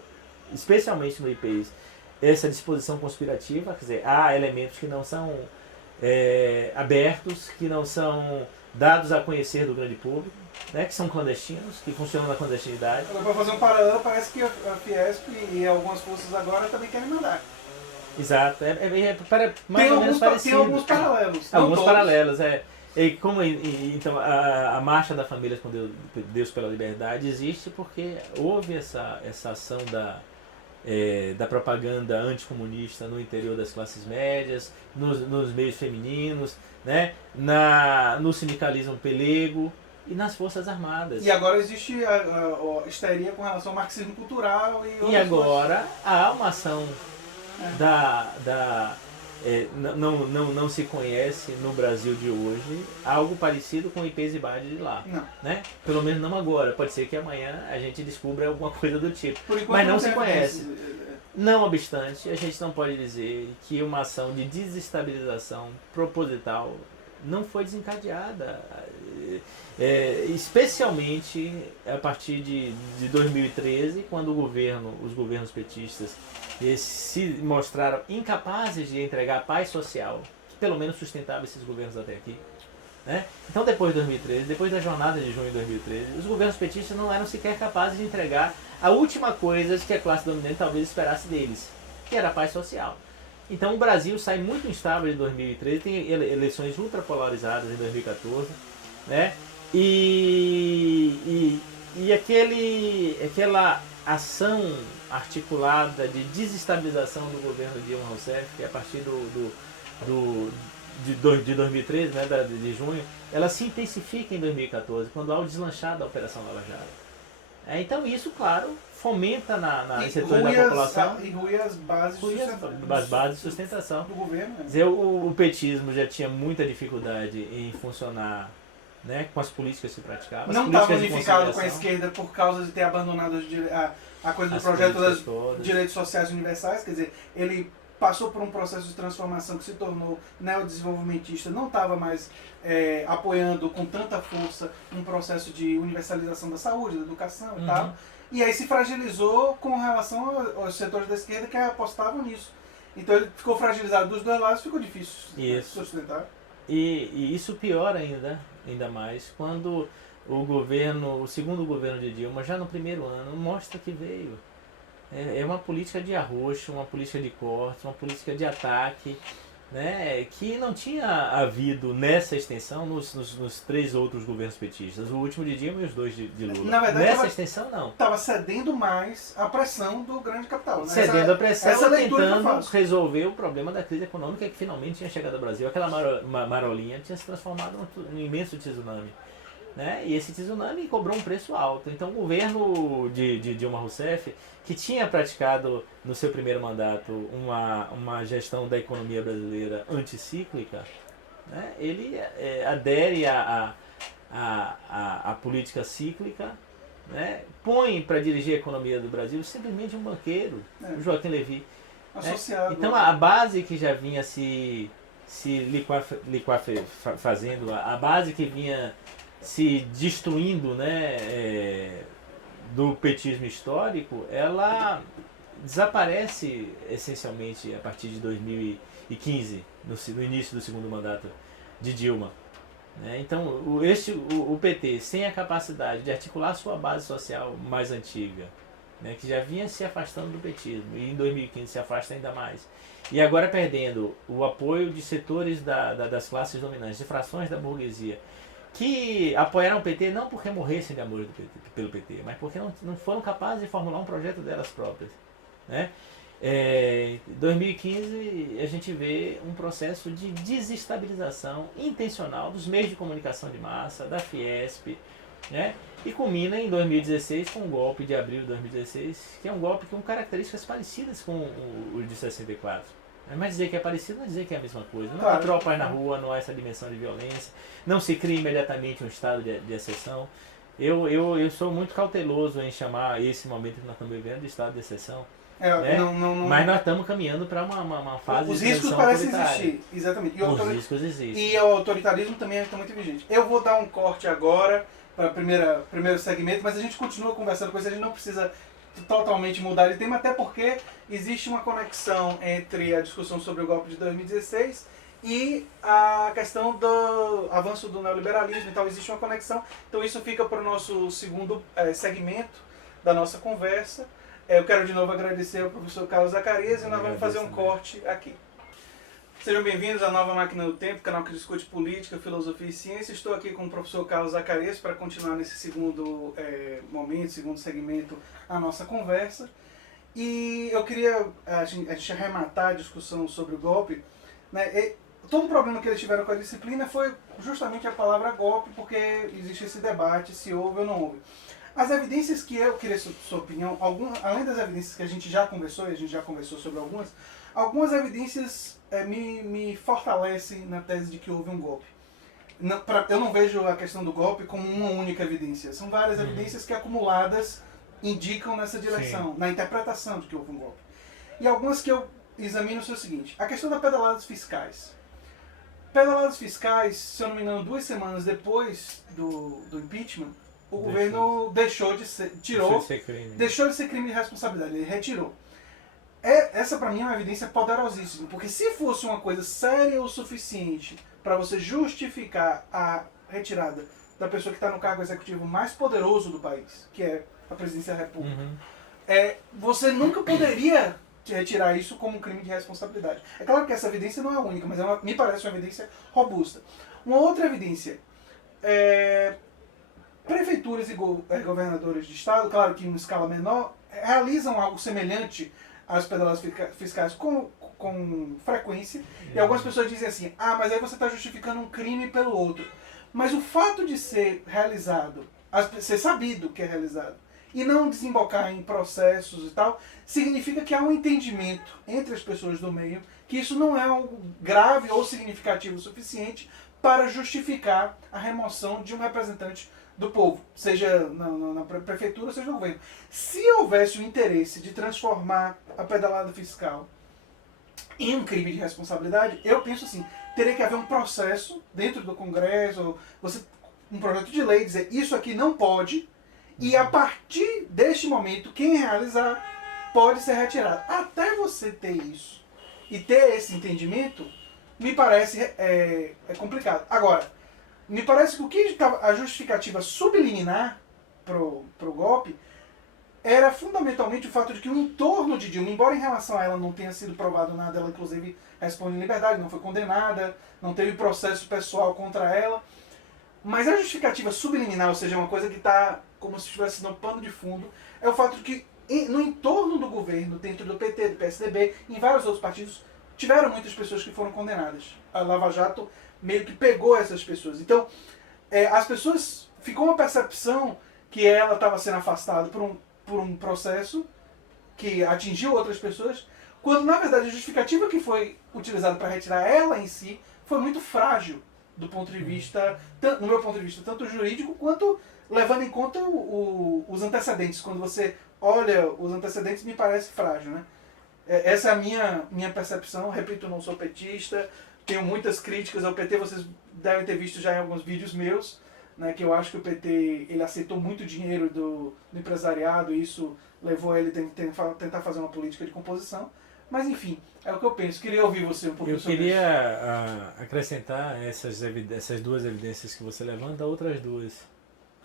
especialmente no IPES, essa disposição conspirativa, quer dizer, há elementos que não são abertos, que não são dados a conhecer do grande público, né, que são clandestinos, que funcionam na clandestinidade. Para fazer um paralelo, parece que a Fiesp e algumas forças agora também querem mandar. Exato, para mais ou menos parecido. Tem alguns paralelos. Alguns paralelos, E como, então, a Marcha da Família com Deus pela Liberdade existe porque houve essa ação da propaganda anticomunista no interior das classes médias, nos meios femininos, né? No sindicalismo pelego e nas Forças Armadas. E agora existe a histeria com relação ao marxismo cultural e agora há uma ação não se conhece no Brasil de hoje algo parecido com o Ipês-Ibae de lá. Não. Né? Pelo menos não agora. Pode ser que amanhã a gente descubra alguma coisa do tipo. Mas não se conhece. Não obstante, a gente não pode dizer que uma ação de desestabilização proposital não foi desencadeada. Especialmente a partir de 2013, quando os governos petistas se mostraram incapazes de entregar a paz social, que pelo menos sustentava esses governos até aqui. Né? Então, depois de 2013, depois da jornada de junho de 2013, os governos petistas não eram sequer capazes de entregar a última coisa que a classe dominante talvez esperasse deles, que era a paz social. Então, o Brasil sai muito instável em 2013, tem eleições ultrapolarizadas em 2014, né? E aquela ação articulada de desestabilização do governo Dilma Rousseff, que a partir de 2013, né, de junho, ela se intensifica em 2014, quando há o deslanchar da Operação Lava Jato. Então isso, claro, fomenta em setores da população e rui as bases de sustentação do governo. Né? Quer dizer, o petismo já tinha muita dificuldade em funcionar, né, com as políticas que praticava. Não estava unificado com a esquerda por causa de ter abandonado a coisa do projeto das direitos sociais universais, quer dizer, ele passou por um processo de transformação que se tornou neodesenvolvimentista, não estava mais apoiando com tanta força um processo de universalização da saúde, da educação e tal, e aí se fragilizou com relação aos setores da esquerda que apostavam nisso. Então ele ficou fragilizado dos dois lados, ficou difícil sustentar. E isso piora ainda mais, quando o segundo governo de Dilma, já no primeiro ano, mostra que veio. É uma política de arroxo, uma política de corte, uma política de ataque, né, que não tinha havido nessa extensão nos 3 outros governos petistas. O último de Dilma e os 2 de Lula. Na verdade, nessa extensão, não. Estava cedendo mais à pressão do grande capital. Né? Cedendo a pressão, tentando resolver o problema da crise econômica que finalmente tinha chegado ao Brasil. Aquela marolinha tinha se transformado num imenso tsunami. Né? E esse tsunami cobrou um preço alto. Então o governo de Dilma Rousseff, que tinha praticado no seu primeiro mandato uma gestão da economia brasileira anticíclica, né? Ele adere à política cíclica, né? Põe para dirigir a economia do Brasil simplesmente um banqueiro, o Joaquim Levy. Associado. Né? Então a base que já vinha fazendo, a base que vinha se destruindo, né, do petismo histórico, ela desaparece essencialmente a partir de 2015, no início do segundo mandato de Dilma. Né? Então o PT, sem a capacidade de articular sua base social mais antiga, né, que já vinha se afastando do petismo, e em 2015 se afasta ainda mais, e agora perdendo o apoio de setores das classes dominantes, de frações da burguesia, que apoiaram o PT não porque morressem de amor pelo PT, mas porque não foram capazes de formular um projeto delas próprias. Né? Em 2015 a gente vê um processo de desestabilização intencional dos meios de comunicação de massa, da Fiesp, né? E culmina em 2016 com o golpe de abril de 2016, que é um golpe com características parecidas com o de 64. Mas dizer que é parecido não é dizer que é a mesma coisa. Não há tropas na rua, não há essa dimensão de violência, não se cria imediatamente um estado de exceção. Eu sou muito cauteloso em chamar esse momento que nós estamos vivendo de estado de exceção. Né? Mas nós estamos caminhando para uma fase os de riscos parecem existir, exatamente. Os riscos existem. E o autoritarismo também está muito vigente. Eu vou dar um corte agora para o primeiro segmento, mas a gente continua conversando com isso, a gente não precisa totalmente mudar de tema, até porque existe uma conexão entre a discussão sobre o golpe de 2016 e a questão do avanço do neoliberalismo. Então existe uma conexão. Então isso fica para o nosso segundo segmento da nossa conversa. Eu quero de novo agradecer ao professor Carlos Zacarias e nós vamos fazer um corte aqui. Sejam bem-vindos à Nova Máquina do Tempo, canal que discute política, filosofia e ciência. Estou aqui com o professor Carlos Zacarias para continuar nesse segundo momento, segundo segmento, a nossa conversa. E eu queria a gente arrematar a discussão sobre o golpe. Né? Todo o problema que eles tiveram com a disciplina foi justamente a palavra golpe, porque existe esse debate se houve ou não houve. As evidências que eu queria sua opinião, além das evidências que a gente já conversou, e a gente já conversou sobre algumas evidências me fortalecem na tese de que houve um golpe. Eu não vejo a questão do golpe como uma única evidência. São várias evidências que acumuladas indicam nessa direção, na interpretação de que houve um golpe. E algumas que eu examino são o seguinte: a questão das pedaladas fiscais. Pedaladas fiscais, se eu não me engano, 2 semanas depois do impeachment, o governo deixou de ser crime de responsabilidade, ele retirou. Essa para mim é uma evidência poderosíssima, porque se fosse uma coisa séria o suficiente para você justificar a retirada da pessoa que está no cargo executivo mais poderoso do país, que é a presidência da República, você nunca poderia retirar isso como um crime de responsabilidade. É claro que essa evidência não é única, mas me parece uma evidência robusta. Uma outra evidência, prefeituras e governadores de estado, claro que em uma escala menor, realizam algo semelhante às pedaladas fiscais com frequência, e algumas pessoas dizem assim, mas aí você está justificando um crime pelo outro. Mas o fato de ser realizado, ser sabido que é realizado, e não desembocar em processos e tal, significa que há um entendimento entre as pessoas do meio que isso não é algo grave ou significativo o suficiente para justificar a remoção de um representante do povo, seja na prefeitura, seja no governo. Se houvesse o interesse de transformar a pedalada fiscal em um crime de responsabilidade, eu penso assim, teria que haver um processo dentro do Congresso, um projeto de lei dizer isso aqui não pode, e a partir deste momento, quem realizar pode ser retirado. Até você ter isso e ter esse entendimento, me parece complicado. Agora, me parece que o que a justificativa subliminar pro golpe era fundamentalmente o fato de que o entorno de Dilma, embora em relação a ela não tenha sido provado nada, ela inclusive responde em liberdade, não foi condenada, não teve processo pessoal contra ela, mas a justificativa subliminar, ou seja, uma coisa que está como se estivesse no pano de fundo, é o fato de que no entorno do governo, dentro do PT, do PSDB, em vários outros partidos, tiveram muitas pessoas que foram condenadas. A Lava Jato meio que pegou essas pessoas. Então, as pessoas... Ficou uma percepção que ela estava sendo afastada por um processo que atingiu outras pessoas, quando, na verdade, a justificativa que foi utilizada para retirar ela em si foi muito frágil, do ponto de vista, no meu ponto de vista, tanto jurídico quanto levando em conta os antecedentes. Quando você olha os antecedentes, me parece frágil, né? Essa é a minha percepção. Repito, eu não sou petista, tenho muitas críticas ao PT, vocês devem ter visto já em alguns vídeos meus, né, que eu acho que o PT ele aceitou muito dinheiro do empresariado e isso levou ele a tentar fazer uma política de composição. Mas enfim, é o que eu penso. Queria ouvir você um pouco sobre isso. Eu queria acrescentar essas duas evidências que você levanta, outras duas.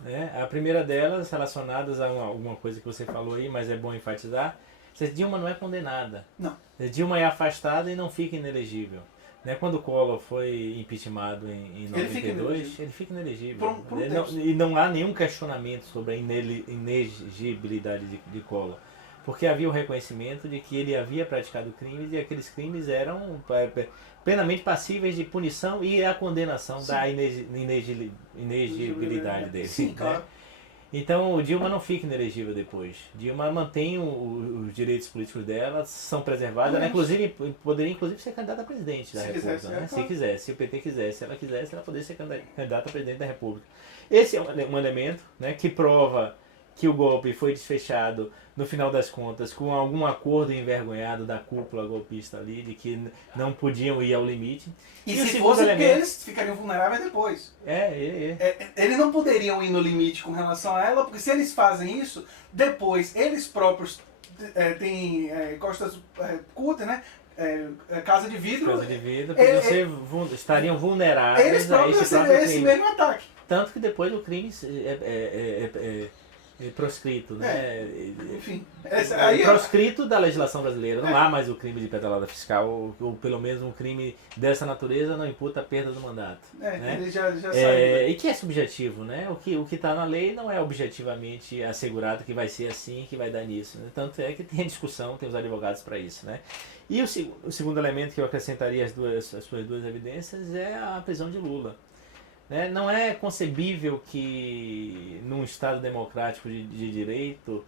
Né? A primeira delas, relacionadas a alguma coisa que você falou aí, mas é bom enfatizar, Dilma não é condenada. Não. Dilma é afastada e não fica inelegível. Né? Quando o Collor foi impeachmentado em 92, ele fica inelegível. E não há nenhum questionamento sobre a inelegibilidade de Collor. Porque havia o reconhecimento de que ele havia praticado crimes e aqueles crimes eram plenamente passíveis de punição e a condenação Sim. da inegibilidade dele. Sim, né? claro. Então, Dilma não fica inelegível depois. Dilma mantém os direitos políticos dela, são preservados. Ela poderia ser candidata a presidente da República. Né? Se quisesse, se o PT quisesse, se ela quisesse, ela poderia ser candidata a presidente da República. Esse é um elemento, né, que prova que o golpe foi desfechado, no final das contas, com algum acordo envergonhado da cúpula golpista ali, de que não podiam ir ao limite. E se fosse porque eles ficariam vulneráveis depois. Eles não poderiam ir no limite com relação a ela, porque se eles fazem isso, depois eles próprios têm costas curtas, né? Casa de vidro. Estariam vulneráveis eles próprios a esse mesmo ataque. Tanto que depois o crime proscrito, né? Enfim, proscrito da legislação brasileira. Não há mais o crime de pedalada fiscal, ou pelo menos um crime dessa natureza não imputa a perda do mandato. Né? Ele já saiu. E que é subjetivo, né? O que está na lei não é objetivamente assegurado que vai ser assim, que vai dar nisso. Né? Tanto é que tem a discussão, tem os advogados para isso, né? E o segundo elemento que eu acrescentaria às suas duas evidências é a prisão de Lula. Não é concebível que num Estado democrático de direito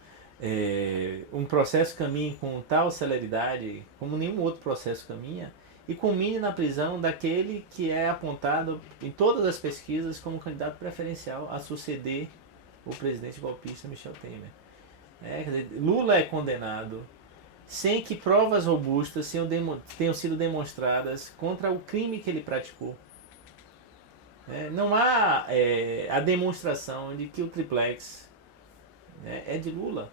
um processo caminhe com tal celeridade como nenhum outro processo caminha e culmine na prisão daquele que é apontado em todas as pesquisas como candidato preferencial a suceder o presidente golpista Michel Temer. Quer dizer, Lula é condenado sem que provas robustas tenham sido demonstradas contra o crime que ele praticou. Não há a demonstração de que o triplex é de Lula.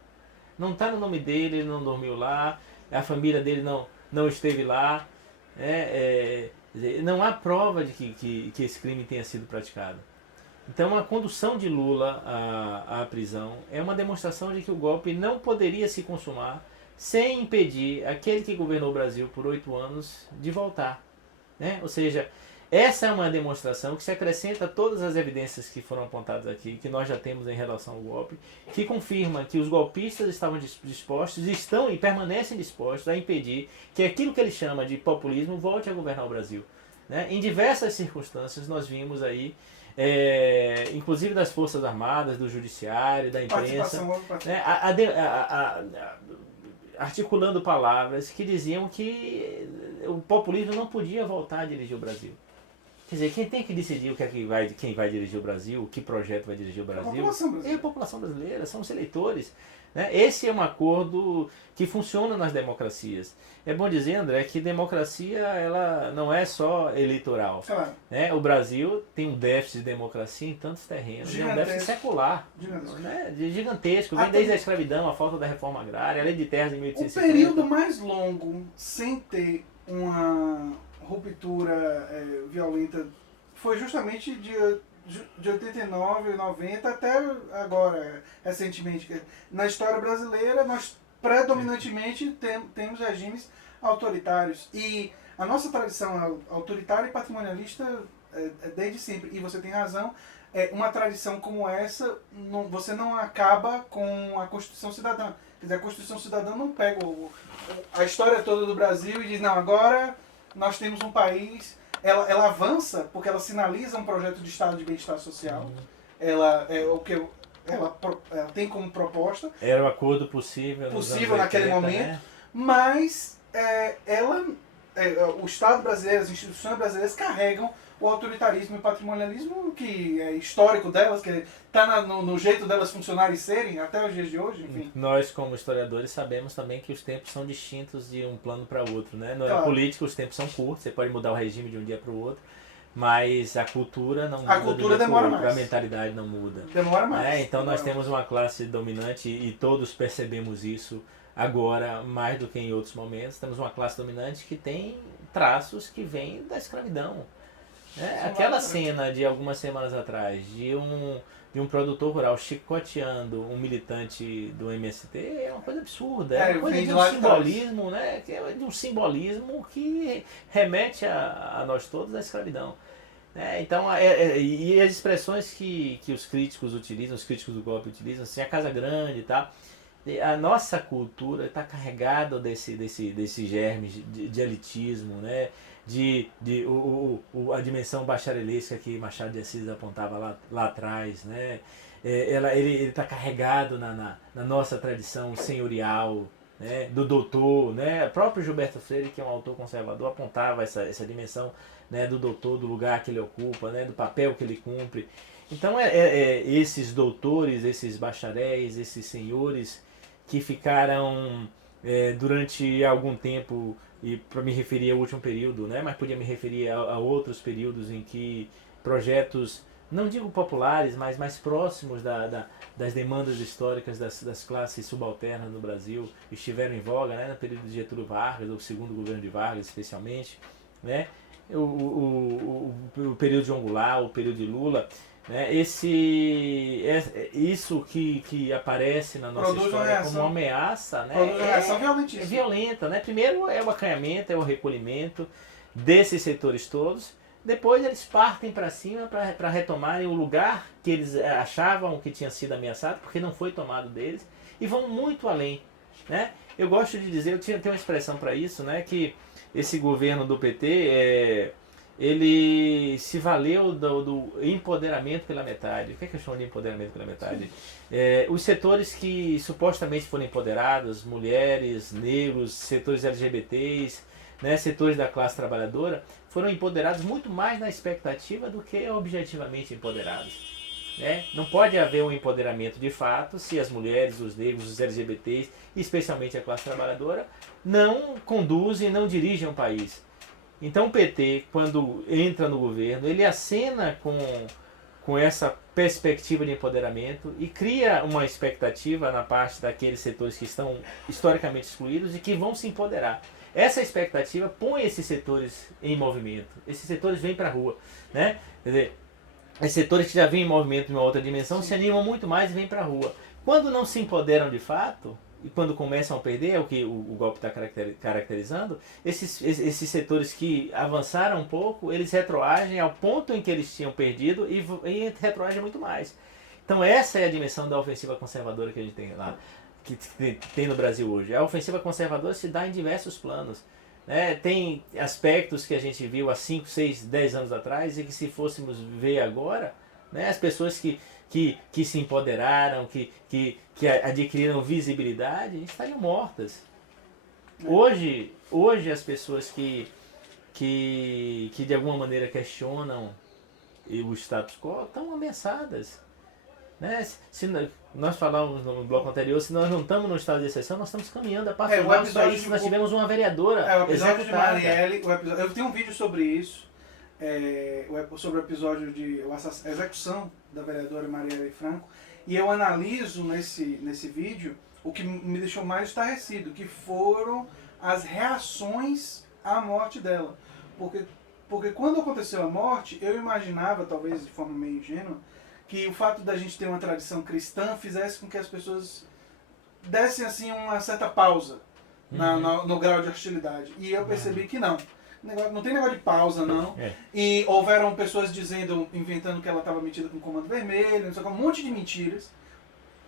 Não está no nome dele, ele não dormiu lá. a família dele não esteve lá. Não há prova de que esse crime tenha sido praticado. Então a condução de Lula à prisão é uma demonstração de que o golpe não poderia se consumar sem impedir aquele que governou o Brasil por 8 anos de voltar. Né? Ou seja, essa é uma demonstração que se acrescenta a todas as evidências que foram apontadas aqui, que nós já temos em relação ao golpe, que confirma que os golpistas estavam dispostos, estão e permanecem dispostos a impedir que aquilo que ele chama de populismo volte a governar o Brasil. Né? Em diversas circunstâncias nós vimos aí, inclusive das Forças Armadas, do Judiciário, da imprensa, né? Articulando palavras que diziam que o populismo não podia voltar a dirigir o Brasil. Quer dizer, quem tem que decidir o que é quem vai dirigir o Brasil, que projeto vai dirigir o Brasil, é a população brasileira, são os eleitores. Né? Esse é um acordo que funciona nas democracias. É bom dizer, André, que democracia ela não é só eleitoral. Claro. Né? O Brasil tem um déficit de democracia em tantos terrenos, é um déficit secular, gigantesco. Vem desde a escravidão, a falta da reforma agrária, a lei de terras de 1850. O período mais longo sem ter uma ruptura violenta foi justamente de 89, 90 até agora, recentemente. Na história brasileira, nós predominantemente temos regimes autoritários. E a nossa tradição autoritária e patrimonialista desde sempre. E você tem razão, uma tradição como essa, você não acaba com a Constituição Cidadã. Quer dizer, a Constituição Cidadã não pega a história toda do Brasil e diz, não, agora nós temos um país... Ela avança porque ela sinaliza um projeto de Estado de bem-estar social. Ela tem como proposta... Era o acordo possível naquele 80, momento, né? Mas o Estado brasileiro, as instituições brasileiras carregam o autoritarismo e o patrimonialismo que é histórico delas, que está no jeito delas funcionarem e serem até os dias de hoje, enfim. Nós, como historiadores, sabemos também que os tempos são distintos de um plano para outro, né? Na política, os tempos são curtos, você pode mudar o regime de um dia para o outro, mas a cultura não muda. A cultura demora mais. A mentalidade não muda. Demora mais. Então nós temos uma classe dominante e todos percebemos isso agora, mais do que em outros momentos. Temos uma classe dominante que tem traços que vêm da escravidão. Aquela cena de algumas semanas atrás de um produtor rural chicoteando um militante do MST é uma coisa absurda, é uma coisa de um simbolismo, né? De um simbolismo que remete a nós todos à escravidão. Então, e as expressões que os críticos utilizam, os críticos do golpe utilizam, assim, a Casa Grande e tal, a nossa cultura está carregada desse germe de elitismo, né? A dimensão bacharelesca que Machado de Assis apontava lá atrás, né? Ele está carregado na nossa tradição senhorial, né? Do doutor, né? O próprio Gilberto Freire, que é um autor conservador, apontava essa dimensão, né? Do doutor, do lugar que ele ocupa, né? Do papel que ele cumpre. Então esses doutores, esses bacharéis, esses senhores que ficaram durante algum tempo, e para me referir ao último período, né, mas podia me referir a outros períodos em que projetos, não digo populares, mas mais próximos das demandas históricas das classes subalternas no Brasil estiveram em voga, né, no período de Getúlio Vargas, ou segundo governo de Vargas especialmente, né, o período de João Goulart, o período de Lula. Isso que aparece na nossa história como uma ameaça, né? É violenta, né? Primeiro é o acanhamento, é o recolhimento desses setores todos. Depois eles partem para cima para retomarem o lugar que eles achavam que tinha sido ameaçado, porque não foi tomado deles, e vão muito além, né? Eu gosto de dizer, eu tenho uma expressão para isso, né? Que esse governo do PT ele se valeu do empoderamento pela metade. O que é que eu chamo de empoderamento pela metade? Os setores que supostamente foram empoderados, mulheres, negros, setores LGBTs, né, setores da classe trabalhadora, foram empoderados muito mais na expectativa do que objetivamente empoderados. Né? Não pode haver um empoderamento de fato se as mulheres, os negros, os LGBTs, especialmente a classe trabalhadora, não conduzem, não dirigem o país. Então o PT, quando entra no governo, ele acena com essa perspectiva de empoderamento e cria uma expectativa na parte daqueles setores que estão historicamente excluídos e que vão se empoderar. Essa expectativa põe esses setores em movimento. Esses setores vêm para a rua, né? Quer dizer, esses setores que já vêm em movimento em uma outra dimensão se animam muito mais e vêm para a rua. Quando não se empoderam de fato, e quando começam a perder, é o que o golpe está caracterizando, esses setores que avançaram um pouco, eles retroagem ao ponto em que eles tinham perdido e retroagem muito mais. Então essa é a dimensão da ofensiva conservadora que a gente tem lá, que tem no Brasil hoje. A ofensiva conservadora se dá em diversos planos. Né? Tem aspectos que a gente viu há 5, 6, 10 anos atrás e que se fôssemos ver agora, né? As pessoas que se empoderaram, que adquiriram visibilidade, estariam mortas. Hoje as pessoas que de alguma maneira questionam o status quo estão ameaçadas. Né? Se nós falamos no bloco anterior, se nós não estamos no estado de exceção, nós estamos caminhando a passo largo para isso. Nós tivemos uma vereadora o episódio executada. de Marielle, eu tenho um vídeo sobre isso, sobre o episódio de a execução da vereadora Marielle Franco, e eu analiso nesse vídeo o que me deixou mais estarrecido, que foram as reações à morte dela. Porque quando aconteceu a morte, eu imaginava, talvez de forma meio ingênua, que o fato da gente ter uma tradição cristã fizesse com que as pessoas dessem assim uma certa pausa no grau de hostilidade. E eu percebi que não. Não tem negócio de pausa, não. E houveram pessoas inventando que ela estava metida com comando vermelho, não sei, um monte de mentiras.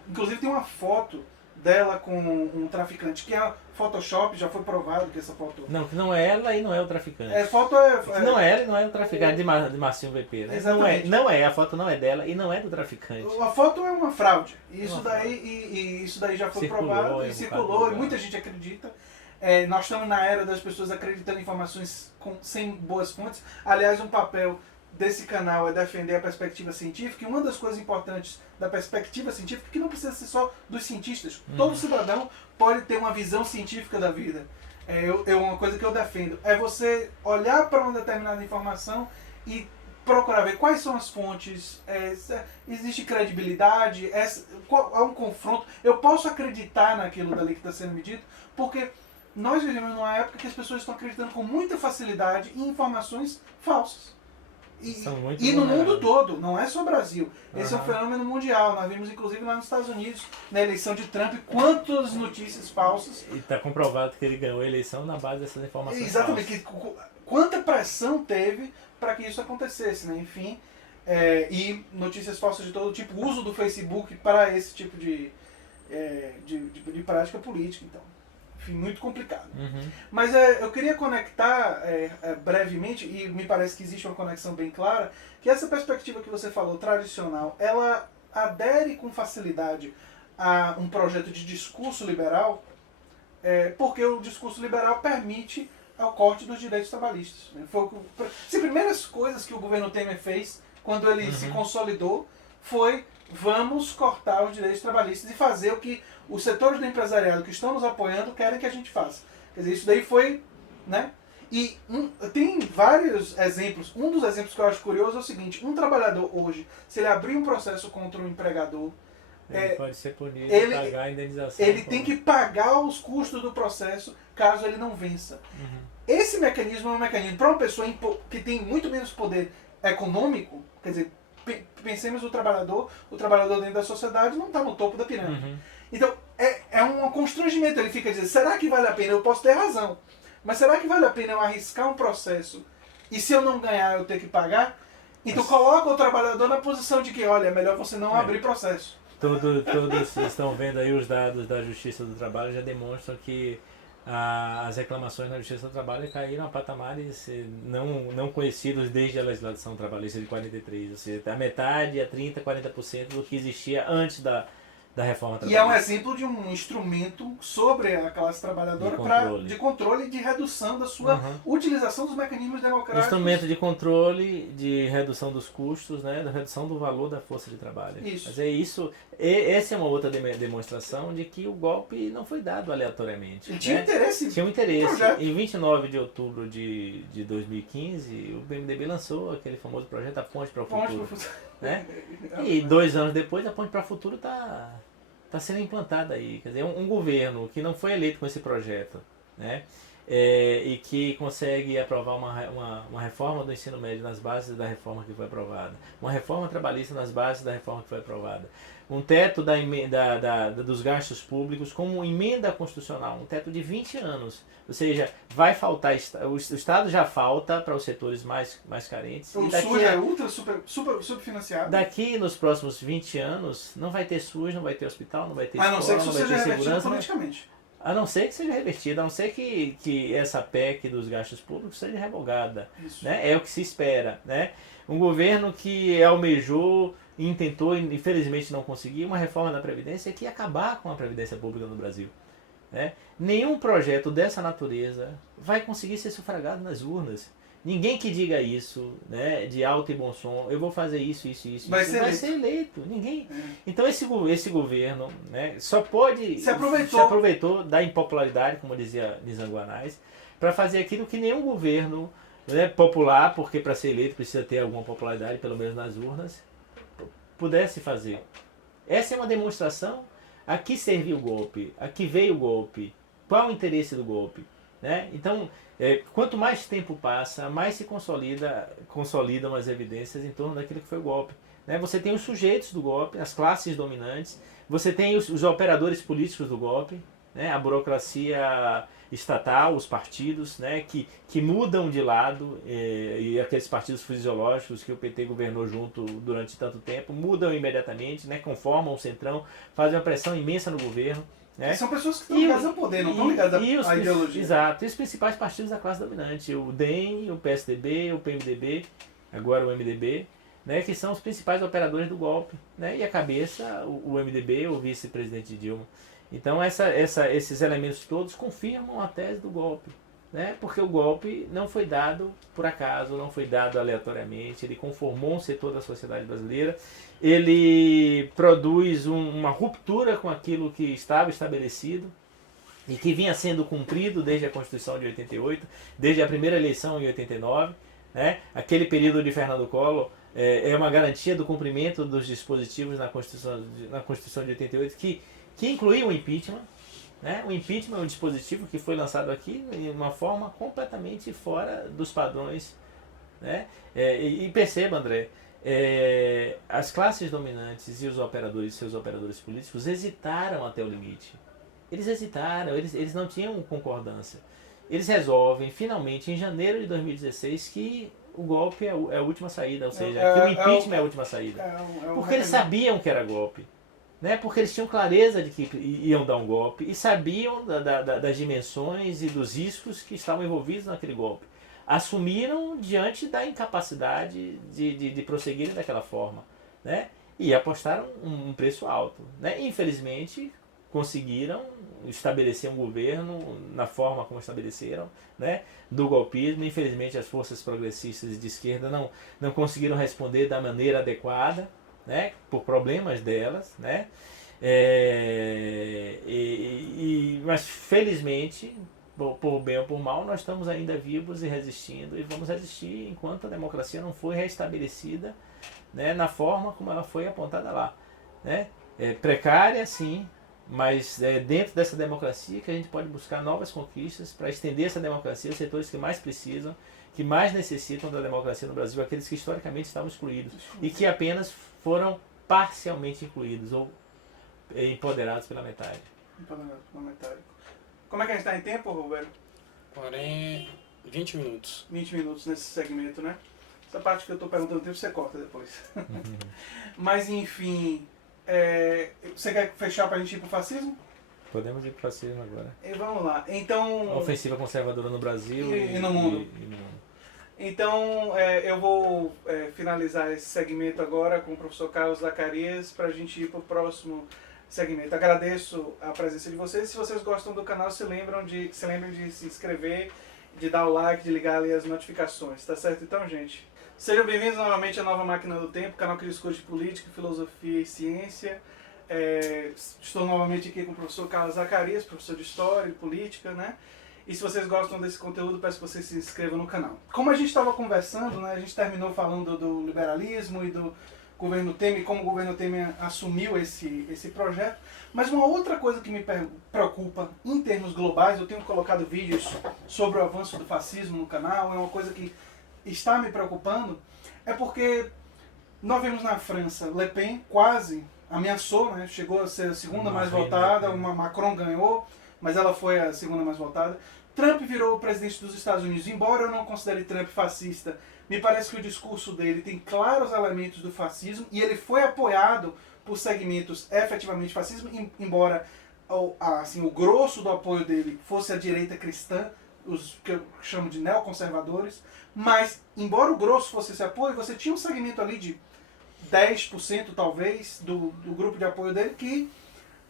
Inclusive tem uma foto dela com um traficante, que é Photoshop, já foi provado que essa foto... Não, que não é ela e não é o traficante. Não é ela e não é o traficante de Marcinho VP, né? Exatamente. A foto não é dela e não é do traficante. A foto é uma fraude. Isso daí já foi provado e circulou, e muita gente acredita. Nós estamos na era das pessoas acreditando em informações sem boas fontes. Aliás, um papel desse canal é defender a perspectiva científica, e uma das coisas importantes da perspectiva científica, que não precisa ser só dos cientistas, todo cidadão pode ter uma visão científica da vida. Uma coisa que eu defendo é você olhar para uma determinada informação e procurar ver quais são as fontes, existe credibilidade, há um confronto, eu posso acreditar naquilo dali que está sendo me dito, porque nós vivemos numa época que as pessoas estão acreditando com muita facilidade em informações falsas. E no mundo todo, não é só Brasil. Esse é um fenômeno mundial. Nós vimos inclusive lá nos Estados Unidos, na eleição de Trump, quantas notícias falsas. E está comprovado que ele ganhou a eleição na base dessas informações Exatamente, falsas. Quanta pressão teve para que isso acontecesse, né? Enfim, e notícias falsas de todo tipo, uso do Facebook para esse tipo de prática política, então. Enfim, muito complicado. Mas eu queria conectar brevemente, e me parece que existe uma conexão bem clara, que essa perspectiva que você falou, tradicional, ela adere com facilidade a um projeto de discurso liberal, porque o discurso liberal permite o corte dos direitos trabalhistas. Né? As primeiras coisas que o governo Temer fez, quando ele se consolidou, foi: vamos cortar os direitos trabalhistas e fazer o que os setores do empresariado que estão nos apoiando querem que a gente faça. Quer dizer, isso daí foi... Né? E tem vários exemplos. Um dos exemplos que eu acho curioso é o seguinte: um trabalhador hoje, se ele abrir um processo contra um empregador, ele pode ser punido e pagar a indenização. Ele tem que pagar os custos do processo caso ele não vença. Esse mecanismo é um mecanismo para uma pessoa que tem muito menos poder econômico. Quer dizer, pensemos o trabalhador dentro da sociedade não está no topo da pirâmide. Então, é um constrangimento. Ele fica dizendo: será que vale a pena? Eu posso ter razão, mas será que vale a pena eu arriscar um processo e se eu não ganhar eu ter que pagar? Então coloca o trabalhador na posição de que, olha, é melhor você não abrir processo. Todos estão vendo aí os dados da Justiça do Trabalho, já demonstram que as reclamações na Justiça do Trabalho caíram a patamares não conhecidos desde a legislação trabalhista de 43, ou seja, a metade, a 30%, 40% do que existia antes da reforma trabalhista. E é um exemplo de um instrumento sobre a classe trabalhadora de controle e de redução da sua utilização dos mecanismos democráticos. Instrumento de controle, de redução dos custos, né, da redução do valor da força de trabalho. Isso. Mas é isso, essa é uma outra demonstração de que o golpe não foi dado aleatoriamente. Ele tinha interesse. Tinha um interesse. Em 29 de outubro de 2015, o PMDB lançou aquele famoso projeto A Ponte para o Futuro. Né? E 2 anos depois, a Ponte para o Futuro está sendo implantada aí. Quer dizer, um governo que não foi eleito com esse projeto, né? E que consegue aprovar uma reforma do ensino médio nas bases da reforma que foi aprovada, uma reforma trabalhista nas bases da reforma que foi aprovada, um teto dos gastos públicos como emenda constitucional, um teto de 20 anos. Ou seja, vai faltar, o Estado já falta para os setores mais carentes. O SUS é ultra subfinanciado. Daqui nos próximos 20 anos não vai ter SUS, não vai ter hospital, não vai ter escola, não vai ter segurança. Politicamente. A não ser que seja revertida, a não ser que essa PEC dos gastos públicos seja revogada. Né? É o que se espera. Né? Um governo que almejou e tentou, infelizmente não conseguiu, uma reforma da Previdência que ia acabar com a Previdência Pública no Brasil. Né? Nenhum projeto dessa natureza vai conseguir ser sufragado nas urnas. Ninguém que diga isso, né, de alto e bom som, eu vou fazer isso, vai ser eleito. Ninguém. Então esse governo, né, só pode se aproveitou da impopularidade, como dizia Nizanguanais, para fazer aquilo que nenhum governo, né, popular, porque para ser eleito precisa ter alguma popularidade, pelo menos nas urnas, pudesse fazer. Essa é uma demonstração a que serviu o golpe, a que veio o golpe, qual o interesse do golpe. Né? Então, quanto mais tempo passa, mais se consolidam as evidências em torno daquilo que foi o golpe. Né? Você tem os sujeitos do golpe, as classes dominantes, você tem os operadores políticos do golpe, né? A burocracia estatal, os partidos, né? que mudam de lado, e aqueles partidos fisiológicos que o PT governou junto durante tanto tempo, mudam imediatamente, né? Conformam o centrão, fazem uma pressão imensa no governo. Né? São pessoas que estão ligadas ao poder, não estão ligadas à ideologia. Exato. E os principais partidos da classe dominante, o DEM, o PSDB, o PMDB, agora o MDB, né, que são os principais operadores do golpe. Né? E a cabeça, o MDB, o vice-presidente Dilma. Então esses elementos todos confirmam a tese do golpe. Né? Porque o golpe não foi dado por acaso, não foi dado aleatoriamente, ele conformou um setor da sociedade brasileira, ele produz uma ruptura com aquilo que estava estabelecido e que vinha sendo cumprido desde a Constituição de 88, desde a primeira eleição em 89. Né? Aquele período de Fernando Collor é uma garantia do cumprimento dos dispositivos na Constituição de 88 que incluía o impeachment. Né? O impeachment é um dispositivo que foi lançado aqui de uma forma completamente fora dos padrões. Né? E perceba, André, as classes dominantes e seus operadores políticos hesitaram até o limite. Eles hesitaram, eles não tinham concordância. Eles resolvem, finalmente, em janeiro de 2016, que o golpe é a última saída, ou seja, que o impeachment é a última saída. Porque eles sabiam que era golpe. Né? Porque eles tinham clareza de que iam dar um golpe e sabiam das dimensões e dos riscos que estavam envolvidos naquele golpe. Assumiram diante da incapacidade de prosseguirem daquela forma. Né? E apostaram um preço alto. Né? Infelizmente, conseguiram estabelecer um governo na forma como estabeleceram, né? Do golpismo. Infelizmente, as forças progressistas de esquerda não conseguiram responder da maneira adequada. Né, por problemas delas, né, mas felizmente, por bem ou por mal, nós estamos ainda vivos e resistindo, e vamos resistir enquanto a democracia não for restabelecida, né, na forma como ela foi apontada lá. Né. Precária, sim, mas é dentro dessa democracia que a gente pode buscar novas conquistas para estender essa democracia aos setores que mais precisam, que mais necessitam da democracia no Brasil, aqueles que historicamente estavam excluídos e que apenas foram parcialmente incluídos ou empoderados pela metade. Empoderados pela metade. Como é que a gente está em tempo, Roberto? 20 minutos. 20 minutos nesse segmento, né? Essa parte que eu estou perguntando o tempo você corta depois. Mas enfim, você quer fechar para a gente ir para o fascismo? Podemos ir para o fascismo agora. E vamos lá. Então, a ofensiva conservadora no Brasil e no mundo. Então, eu vou finalizar esse segmento agora com o professor Carlos Zacarias para a gente ir para o próximo segmento. Agradeço a presença de vocês. Se vocês gostam do canal, se lembrem de se inscrever, de dar o like, de ligar ali as notificações. Tá certo então, gente? Sejam bem-vindos novamente à Nova Máquina do Tempo, canal que discute política, filosofia e ciência. Estou novamente aqui com o professor Carlos Zacarias, professor de História e Política, né? E se vocês gostam desse conteúdo, peço que vocês se inscrevam no canal. Como a gente estava conversando, né, a gente terminou falando do liberalismo e do governo Temer, e como o governo Temer assumiu esse projeto. Mas uma outra coisa que me preocupa em termos globais, eu tenho colocado vídeos sobre o avanço do fascismo no canal, é uma coisa que está me preocupando, é porque nós vemos na França Le Pen quase ameaçou, né, chegou a ser a segunda mais votada, uma Macron ganhou, mas ela foi a segunda mais votada. Trump virou o presidente dos Estados Unidos. Embora eu não considere Trump fascista, me parece que o discurso dele tem claros elementos do fascismo e ele foi apoiado por segmentos efetivamente fascismo, embora assim, o grosso do apoio dele fosse a direita cristã, os que eu chamo de neoconservadores, mas embora o grosso fosse esse apoio, você tinha um segmento ali de 10% talvez do grupo de apoio dele que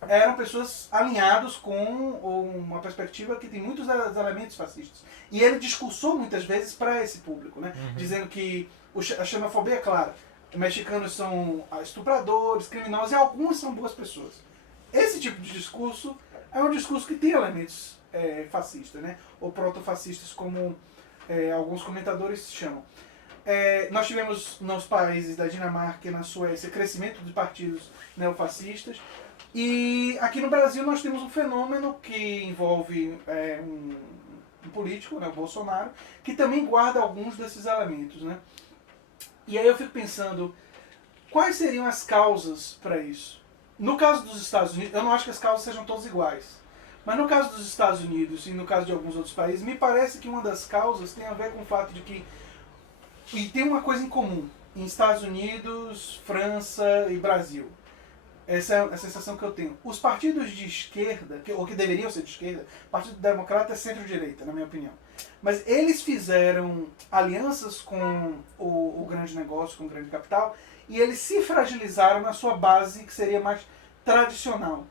eram pessoas alinhadas com uma perspectiva que tem muitos elementos fascistas. E ele discursou muitas vezes para esse público, né? Dizendo que a xenofobia é clara. Mexicanos são estupradores, criminosos e alguns são boas pessoas. Esse tipo de discurso é um discurso que tem elementos fascistas, né? Ou protofascistas, como alguns comentadores chamam. Nós tivemos nos países da Dinamarca e na Suécia crescimento de partidos neofascistas. E aqui no Brasil nós temos um fenômeno que envolve um político, né, o Bolsonaro, que também guarda alguns desses elementos, né? E aí eu fico pensando, quais seriam as causas para isso? No caso dos Estados Unidos, eu não acho que as causas sejam todas iguais, mas no caso dos Estados Unidos e no caso de alguns outros países, me parece que uma das causas tem a ver com o fato de que, e tem uma coisa em comum, em Estados Unidos, França e Brasil. Essa é a sensação que eu tenho. Os partidos de esquerda, ou que deveriam ser de esquerda, o Partido Democrata é centro-direita, na minha opinião. Mas eles fizeram alianças com o grande negócio, com o grande capital, e eles se fragilizaram na sua base, que seria mais tradicional.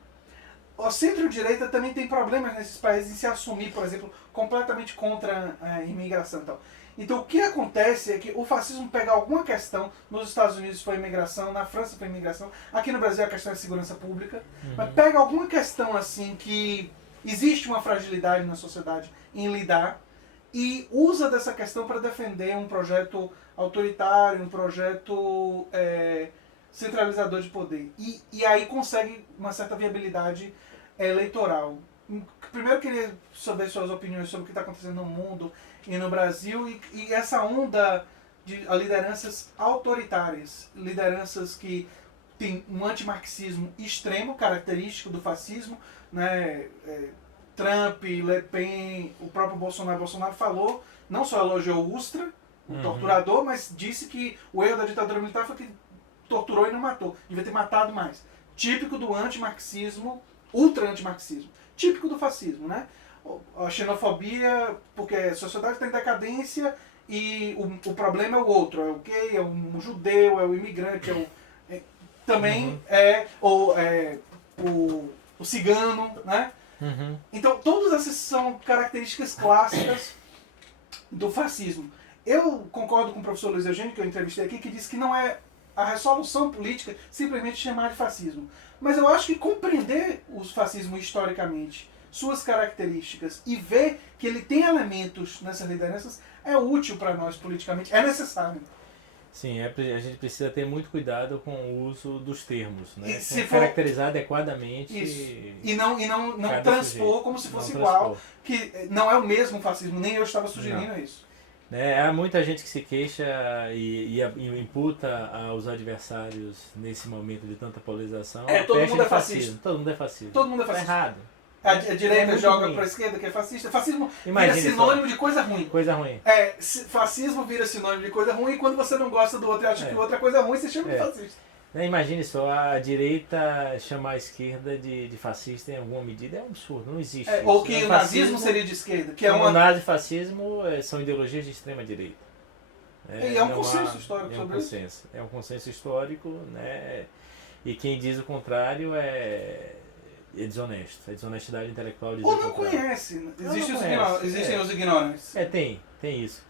O centro-direita também tem problemas nesses países em se assumir, por exemplo, completamente contra a imigração e tal. Então o que acontece é que o fascismo pega alguma questão, nos Estados Unidos foi imigração, na França foi imigração, aqui no Brasil a questão é segurança pública, mas pega alguma questão assim que existe uma fragilidade na sociedade em lidar e usa dessa questão para defender um projeto autoritário, um projeto centralizador de poder. E aí consegue uma certa viabilidade eleitoral. Primeiro eu queria saber suas opiniões sobre o que está acontecendo no mundo e no Brasil e essa onda de lideranças autoritárias, lideranças que têm um antimarxismo extremo, característico do fascismo, né? Trump, Le Pen, o próprio Bolsonaro. Bolsonaro falou, não só elogiou o Ustra, o torturador, mas disse que o erro da ditadura militar foi que torturou e não matou, devia ter matado mais. Típico do antimarxismo, ultra-antimarxismo. Típico do fascismo, né? A xenofobia, porque a sociedade está em decadência e o problema é o outro, é o gay, é o judeu, é o imigrante, também o cigano, né? Então, todas essas são características clássicas do fascismo. Eu concordo com o professor Luiz Eugênio, que eu entrevistei aqui, que disse que não é a resolução política simplesmente chamar de fascismo. Mas eu acho que compreender o fascismo historicamente, suas características e ver que ele tem elementos nessas lideranças é útil para nós politicamente, é necessário. Sim, a gente precisa ter muito cuidado com o uso dos termos, né? Se caracterizar adequadamente. Isso. E não transpor como se fosse igual, que não é o mesmo fascismo, nem eu estava sugerindo isso. Há muita gente que se queixa e imputa aos adversários nesse momento de tanta polarização. Todo mundo é fascista. Todo mundo é fascista. Todo mundo é fascista. Tá errado. A direita joga para a esquerda que é fascista. Fascismo vira sinônimo de coisa ruim. Coisa ruim. Fascismo vira sinônimo de coisa ruim e quando você não gosta do outro e acha que o outro é coisa ruim, você chama de fascista. Imagine só, a direita chamar a esquerda de fascista em alguma medida é um absurdo, não existe. Ou que o nazismo seria de esquerda. Que o nazi e fascismo são ideologias de extrema direita. É um consenso histórico sobre isso. É um consenso histórico, né? E quem diz o contrário é desonesto. É desonestidade intelectual dizer ou o não contrário. conhece. Existem Os ignorantes. Tem isso.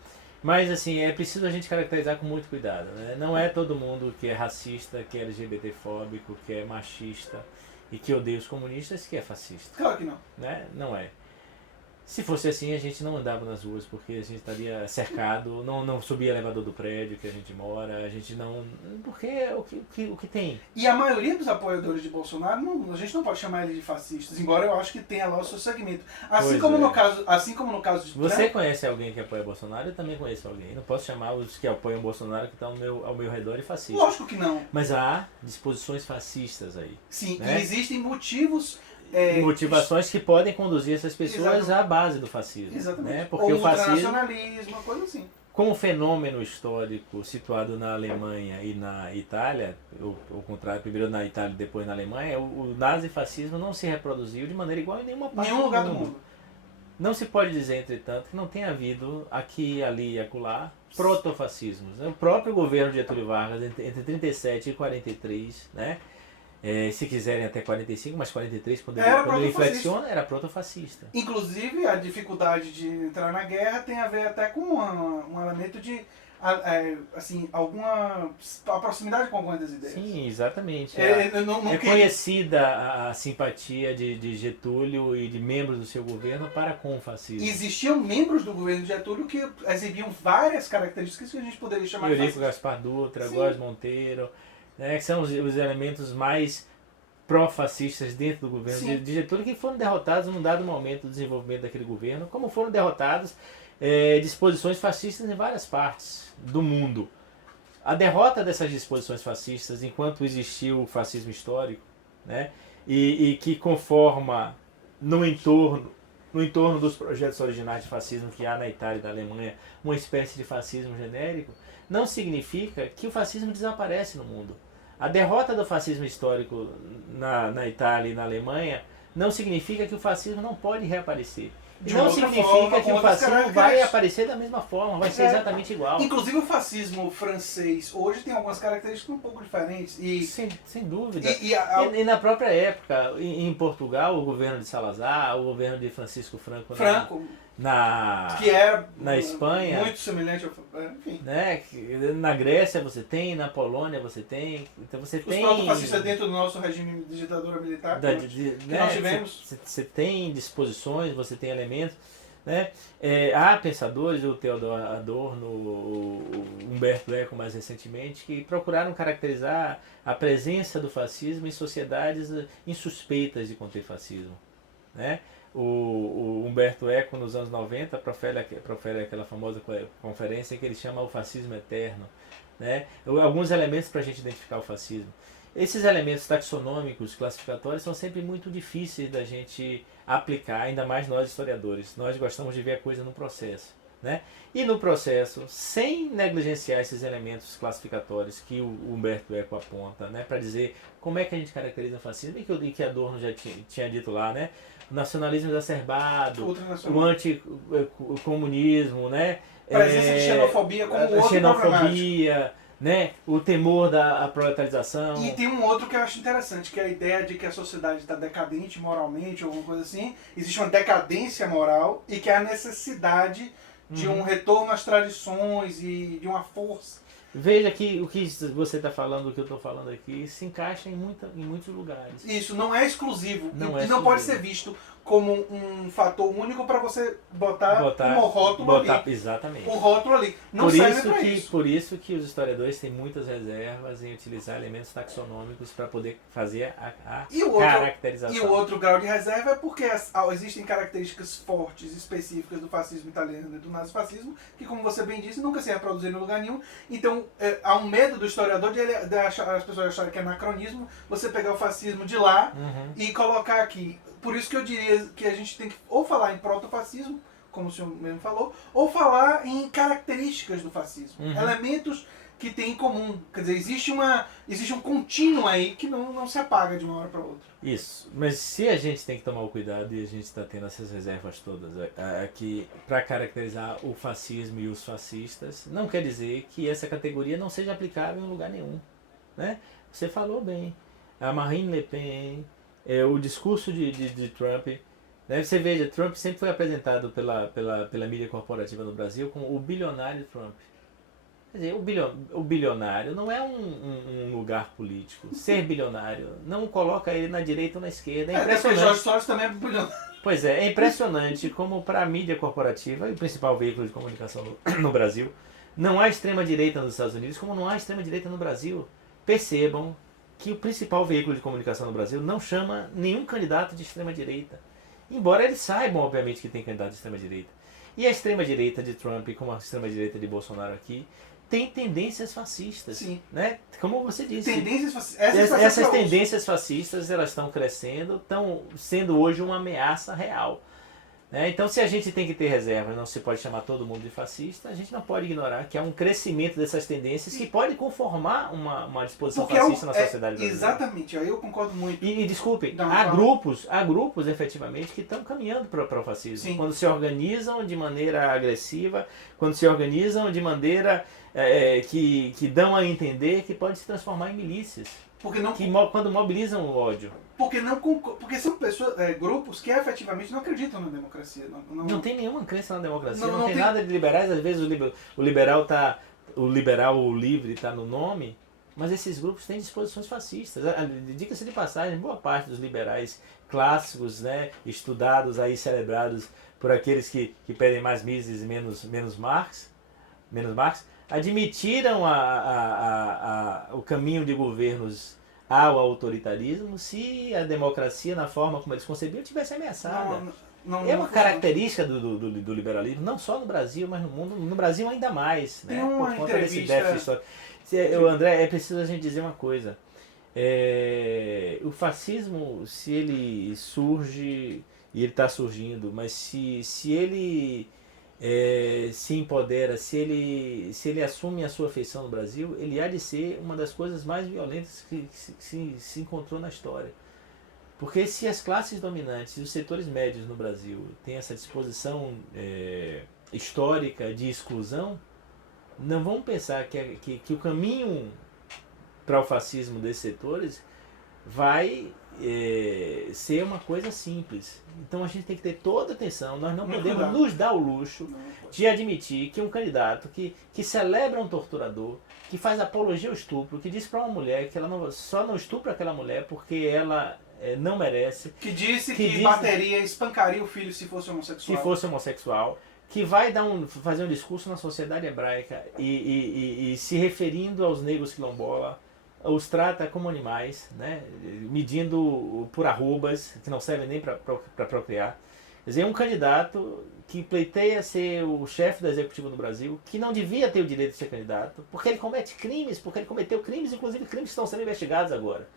Mas assim, é preciso a gente caracterizar com muito cuidado, né? Não é todo mundo que é racista, que é LGBTfóbico, que é machista e que odeia os comunistas que é fascista. Claro que não. Né? Não é. Se fosse assim, a gente não andava nas ruas, porque a gente estaria cercado, não subia elevador do prédio que a gente mora, a gente não... Porque o que tem? E a maioria dos apoiadores de Bolsonaro, a gente não pode chamar eles de fascistas, embora eu acho que tenha lá o seu segmento. Assim como no caso de Você Trump, conhece alguém que apoia Bolsonaro? Eu também conheço alguém. Não posso chamar os que apoiam Bolsonaro que estão ao meu redor de fascistas. lógico que não. Mas há disposições fascistas aí. Sim, né? E existem motivos... motivações que podem conduzir essas pessoas à base do fascismo. Exatamente. Né? Porque ou o fascismo, ultranacionalismo, uma coisa assim. como fenômeno histórico situado na Alemanha e na Itália, ao contrário, primeiro na Itália e depois na Alemanha, o nazifascismo não se reproduziu de maneira igual em nenhuma parte Nenhum lugar do mundo. Não se pode dizer, entretanto, que não tenha havido aqui, ali e acolá protofascismos. O próprio governo de Getúlio Vargas, entre 37 e 43, né? Se quiserem até 45, mas 43, quando ele flexiona, era protofascista. Inclusive, a dificuldade de entrar na guerra tem a ver até com um elemento de assim, a proximidade com algumas das ideias. Sim, exatamente. Conhecida a simpatia de Getúlio e de membros do seu governo para com o fascismo. Existiam membros do governo de Getúlio que exibiam várias características que a gente poderia chamar de Eurico Gaspar Dutra, Góes Monteiro, né, que são os elementos mais pró-fascistas dentro do governo de Getúlio, que foram derrotados num dado momento do desenvolvimento daquele governo, como foram derrotados disposições fascistas em várias partes do mundo. A derrota dessas disposições fascistas, enquanto existiu o fascismo histórico, né, e que conforma no entorno dos projetos originais de fascismo que há na Itália e na Alemanha, uma espécie de fascismo genérico, não significa que o fascismo desaparece no mundo. A derrota do fascismo histórico na Itália e na Alemanha não significa que o fascismo não pode reaparecer. Não significa que o fascismo vai aparecer da mesma forma, vai ser exatamente igual. Inclusive o fascismo francês hoje tem algumas características um pouco diferentes. Sem dúvida. E na própria época, em Portugal, o governo de Salazar, o governo de Francisco Franco que era na Espanha, muito semelhante ao... Enfim. Né? Na Grécia você tem, na Polônia você tem. Então você tem... Os protofascistas dentro do nosso regime de ditadura militar que nós tivemos. Você tem disposições, você tem elementos. Né? Há pensadores, o Theodor Adorno, o Humberto Eco mais recentemente, que procuraram caracterizar a presença do fascismo em sociedades insuspeitas de conter fascismo. Né? O Humberto Eco, nos anos 90, profere aquela famosa conferência que ele chama o fascismo eterno. Né? Alguns elementos para a gente identificar o fascismo. Esses elementos taxonômicos, classificatórios, são sempre muito difíceis da gente aplicar, ainda mais nós historiadores. Nós gostamos de ver a coisa no processo. Né? E no processo, sem negligenciar esses elementos classificatórios que o Humberto Eco aponta, né, para dizer como é que a gente caracteriza o fascismo, e que Adorno já tinha dito lá, né? O nacionalismo exacerbado, o anticomunismo, né? Presença de xenofobia como outro xenofobia, né? O temor da proletarização. E tem um outro que eu acho interessante, que é a ideia de que a sociedade está decadente moralmente, ou alguma coisa assim. Existe uma decadência moral e que há necessidade de um retorno às tradições e de uma força. Veja que o que você está falando, o que eu estou falando aqui, se encaixa em muitos lugares. Isso, não é exclusivo. Não pode ser visto como um fator único para você botar um rótulo ali. Exatamente. Um rótulo ali. Não serve para isso. Por isso que os historiadores têm muitas reservas em utilizar elementos taxonômicos para poder fazer a caracterização. E o outro grau de reserva é porque existem características fortes, específicas do fascismo italiano e do nazifascismo, que, como você bem disse, nunca se reproduziram em lugar nenhum. Então, há um medo do historiador de as pessoas acharem que é anacronismo você pegar o fascismo de lá e colocar aqui. Por isso que eu diria que a gente tem que ou falar em protofascismo, como o senhor mesmo falou, ou falar em características do fascismo. Elementos que têm em comum. Quer dizer, existe um contínuo aí que não se apaga de uma hora para outra. Isso. Mas se a gente tem que tomar o cuidado, e a gente está tendo essas reservas todas aqui para caracterizar o fascismo e os fascistas, não quer dizer que essa categoria não seja aplicável em lugar nenhum. Né? Você falou bem. a Marine Le Pen, o discurso de Trump. Né? Você veja, Trump sempre foi apresentado pela mídia corporativa no Brasil como o bilionário Trump. Quer dizer, o bilionário não é um lugar político. Ser bilionário não coloca ele na direita ou na esquerda. É impressionante. George Soros também é bilionário. Pois é impressionante como para a mídia corporativa e o principal veículo de comunicação no Brasil, não há extrema-direita nos Estados Unidos, como não há extrema-direita no Brasil. Percebam que o principal veículo de comunicação no Brasil não chama nenhum candidato de extrema-direita. Embora eles saibam, obviamente, que tem candidato de extrema-direita. E a extrema-direita de Trump, como a extrema-direita de Bolsonaro aqui, tem tendências fascistas. Sim. Né? Como você disse. Tendências fascistas. Essas tendências fascistas, elas estão crescendo, estão sendo hoje uma ameaça real. Né? Então, se a gente tem que ter reserva, não se pode chamar todo mundo de fascista, a gente não pode ignorar que há um crescimento dessas tendências que pode conformar uma disposição fascista na sociedade brasileira. Exatamente, eu concordo muito. E desculpe, há grupos efetivamente que estão caminhando para o fascismo. Sim. Quando se organizam de maneira agressiva, quando se organizam de maneira que dão a entender que pode se transformar em milícias. Quando mobilizam o ódio. Porque são pessoas, grupos que efetivamente não acreditam na democracia. Não tem nenhuma crença na democracia, não tem nada de liberais. Às vezes o liberal livre está no nome, mas esses grupos têm disposições fascistas. Diga-se de passagem, boa parte dos liberais clássicos, né, estudados, aí celebrados por aqueles que pedem mais Mises e menos Marx, admitiram o caminho de governos ao autoritarismo se a democracia, na forma como eles concebiam, tivesse ameaçada. É uma característica do liberalismo, não só no Brasil, mas no mundo. No Brasil ainda mais, né? Por conta desse déficit histórico. André, é preciso a gente dizer uma coisa. O fascismo, se ele surge, e ele está surgindo, mas se ele se empodera, se ele assume a sua feição no Brasil, ele há de ser uma das coisas mais violentas que se encontrou na história. Porque se as classes dominantes e os setores médios no Brasil têm essa disposição histórica de exclusão, não vão pensar que o caminho para o fascismo desses setores vai ser uma coisa simples. Então a gente tem que ter toda atenção. Nós não podemos nos dar o luxo de admitir que um candidato que celebra um torturador, que faz apologia ao estupro, que diz para uma mulher que ela só não estupra aquela mulher porque ela não merece. Que disse que bateria, espancaria o filho se fosse homossexual. Que vai fazer um discurso na sociedade hebraica e se referindo aos negros quilombola, os trata como animais, né? Medindo por arrobas, que não servem nem para procriar. Quer dizer, um candidato que pleiteia ser o chefe da executiva do Brasil, que não devia ter o direito de ser candidato, porque ele comete crimes, porque ele cometeu crimes, inclusive crimes que estão sendo investigados agora.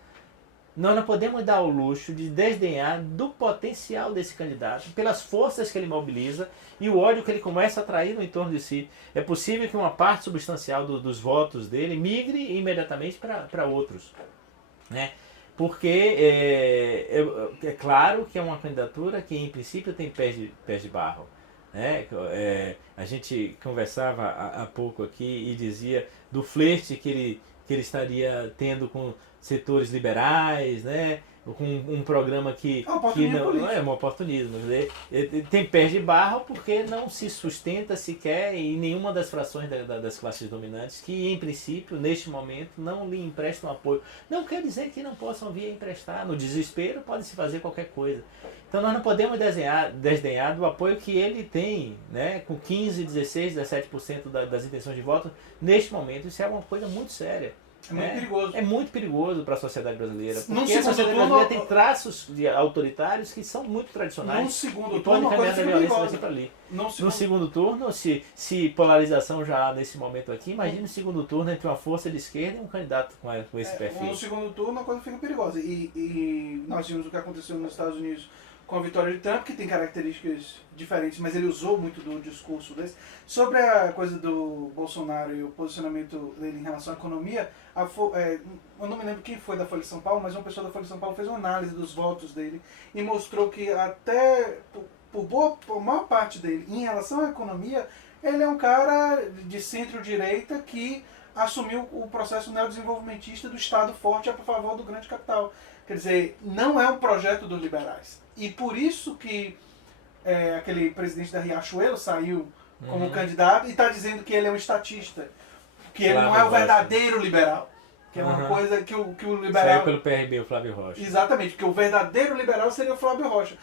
Nós não podemos dar o luxo de desdenhar do potencial desse candidato, pelas forças que ele mobiliza e o ódio que ele começa a atrair no entorno de si. É possível que uma parte substancial dos votos dele migre imediatamente para outros. Né? Porque é claro que é uma candidatura que em princípio tem pés de barro. Né? A gente conversava há pouco aqui e dizia do flerte que ele estaria tendo com setores liberais, né? Com um programa que não é um oportunismo. Tem pés de barro porque não se sustenta sequer em nenhuma das frações das classes dominantes que, em princípio, neste momento, não lhe emprestam apoio. Não quer dizer que não possam vir a emprestar. No desespero pode-se fazer qualquer coisa. Então nós não podemos desdenhar do apoio que ele tem, né? Com 15, 16, 17% das intenções de voto neste momento. Isso é uma coisa muito séria. É muito perigoso. É muito perigoso para a sociedade brasileira. Porque a sociedade brasileira tem traços autoritários que são muito tradicionais. No segundo e podem caminhar da violência daqui para ali. No segundo turno, se polarização já há nesse momento aqui, imagine o segundo turno entre uma força de esquerda e um candidato com esse perfil. No segundo turno a coisa fica perigosa. E nós vimos o que aconteceu nos Estados Unidos com a vitória de Trump, que tem características diferentes, mas ele usou muito do discurso desse. Sobre a coisa do Bolsonaro e o posicionamento dele em relação à economia, eu não me lembro quem foi da Folha de São Paulo, mas uma pessoa da Folha de São Paulo fez uma análise dos votos dele e mostrou que até por maior parte dele, em relação à economia, ele é um cara de centro-direita que assumiu o processo neodesenvolvimentista do Estado forte a favor do grande capital. Quer dizer, não é um projeto dos liberais. E por isso que aquele presidente da Riachuelo saiu como candidato e está dizendo que ele é um estatista, que ele não é o verdadeiro liberal. Que é uma coisa que o liberal... Saiu pelo PRB, o Flávio Rocha. Exatamente, porque o verdadeiro liberal seria o Flávio Rocha.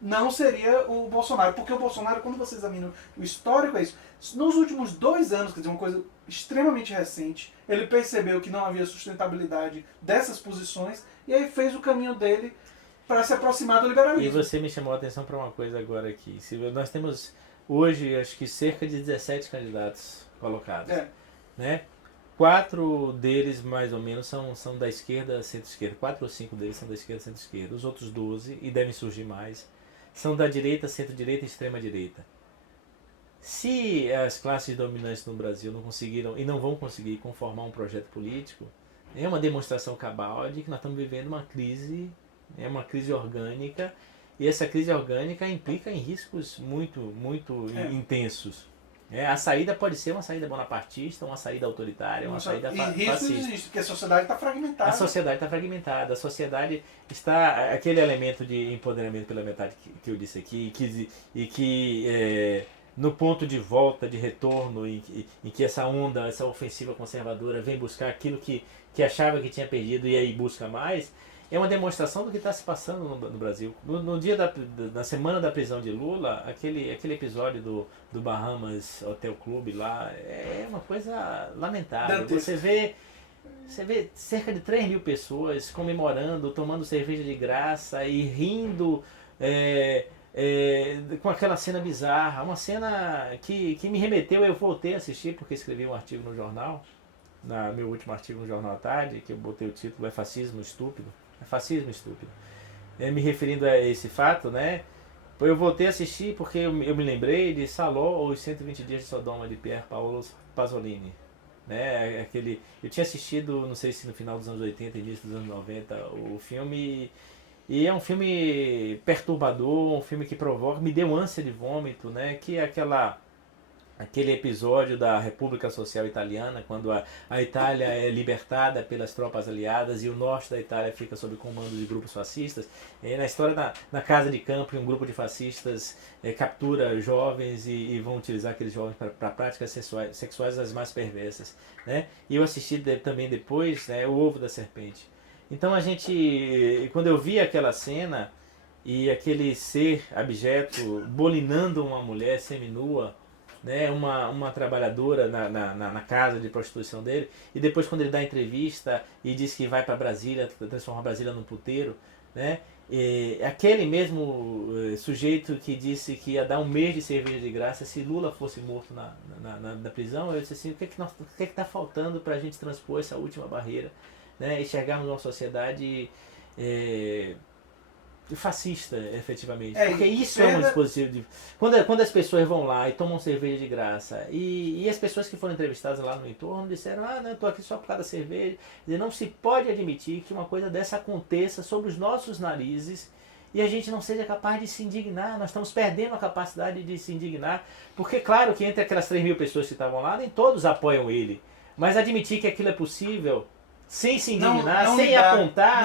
Não seria o Bolsonaro. Porque o Bolsonaro, quando você examina o histórico, é isso. Nos últimos 2 anos, quer dizer, uma coisa extremamente recente, ele percebeu que não havia sustentabilidade dessas posições e aí fez o caminho dele para se aproximar do liberalismo. E você me chamou a atenção para uma coisa agora aqui. Nós temos hoje, acho que cerca de 17 candidatos colocados. Né? 4 deles, mais ou menos, são da esquerda, centro-esquerda. 4 ou 5 deles são da esquerda, centro-esquerda. Os outros 12, e devem surgir mais, são da direita, centro-direita e extrema-direita. Se as classes dominantes no Brasil não conseguiram e não vão conseguir conformar um projeto político, é uma demonstração cabal de que nós estamos vivendo uma crise orgânica, e essa crise orgânica implica em riscos muito intensos. A saída pode ser uma saída bonapartista, uma saída autoritária, uma saída fascista. Existe, porque a sociedade está fragmentada. A sociedade está fragmentada, a sociedade está... Aquele elemento de empoderamento pela metade que eu disse aqui, e que no ponto de volta, de retorno, em que essa onda, essa ofensiva conservadora vem buscar aquilo que achava que tinha perdido e aí busca mais, é uma demonstração do que está se passando no Brasil. No dia da semana da prisão de Lula, aquele episódio do Bahamas Hotel Club lá, é uma coisa lamentável. Você vê cerca de 3 mil pessoas comemorando, tomando cerveja de graça e rindo com aquela cena bizarra. Uma cena que me remeteu, eu voltei a assistir porque escrevi um artigo no jornal, meu último artigo no Jornal à Tarde, que eu botei o título, É Fascismo Estúpido. É fascismo estúpido. Me referindo a esse fato, né? Eu voltei a assistir porque eu me lembrei de Saló ou Os 120 Dias de Sodoma, de Pier Paolo Pasolini. Né? Eu tinha assistido, não sei se no final dos anos 80 e início dos anos 90, o filme. E é um filme perturbador, um filme que provoca, me deu ânsia de vômito, né? Que é aquele episódio da República Social Italiana, quando a Itália é libertada pelas tropas aliadas e o norte da Itália fica sob comando de grupos fascistas. Na história, na casa de campo, um grupo de fascistas captura jovens e vão utilizar aqueles jovens para práticas sexuais as mais perversas. Né? E eu assisti também depois, né, O Ovo da Serpente. Então quando eu vi aquela cena e aquele ser abjeto bolinando uma mulher seminua, né, uma trabalhadora na casa de prostituição dele, e depois quando ele dá entrevista e diz que vai para Brasília, transformar Brasília num puteiro, né, aquele mesmo sujeito que disse que ia dar 1 mês de cerveja de graça se Lula fosse morto na prisão, eu disse assim, o que é que está faltando para a gente transpor essa última barreira, né, e chegarmos a uma sociedade fascista, efetivamente. Porque isso é um dispositivo quando as pessoas vão lá e tomam cerveja de graça e as pessoas que foram entrevistadas lá no entorno disseram, não, eu estou aqui só por causa da cerveja. Não se pode admitir que uma coisa dessa aconteça sobre os nossos narizes e a gente não seja capaz de se indignar. Nós estamos perdendo a capacidade de se indignar, porque claro que entre aquelas 3 mil pessoas que estavam lá, nem todos apoiam ele, mas admitir que aquilo é possível sem se indignar, sem ligar, apontar,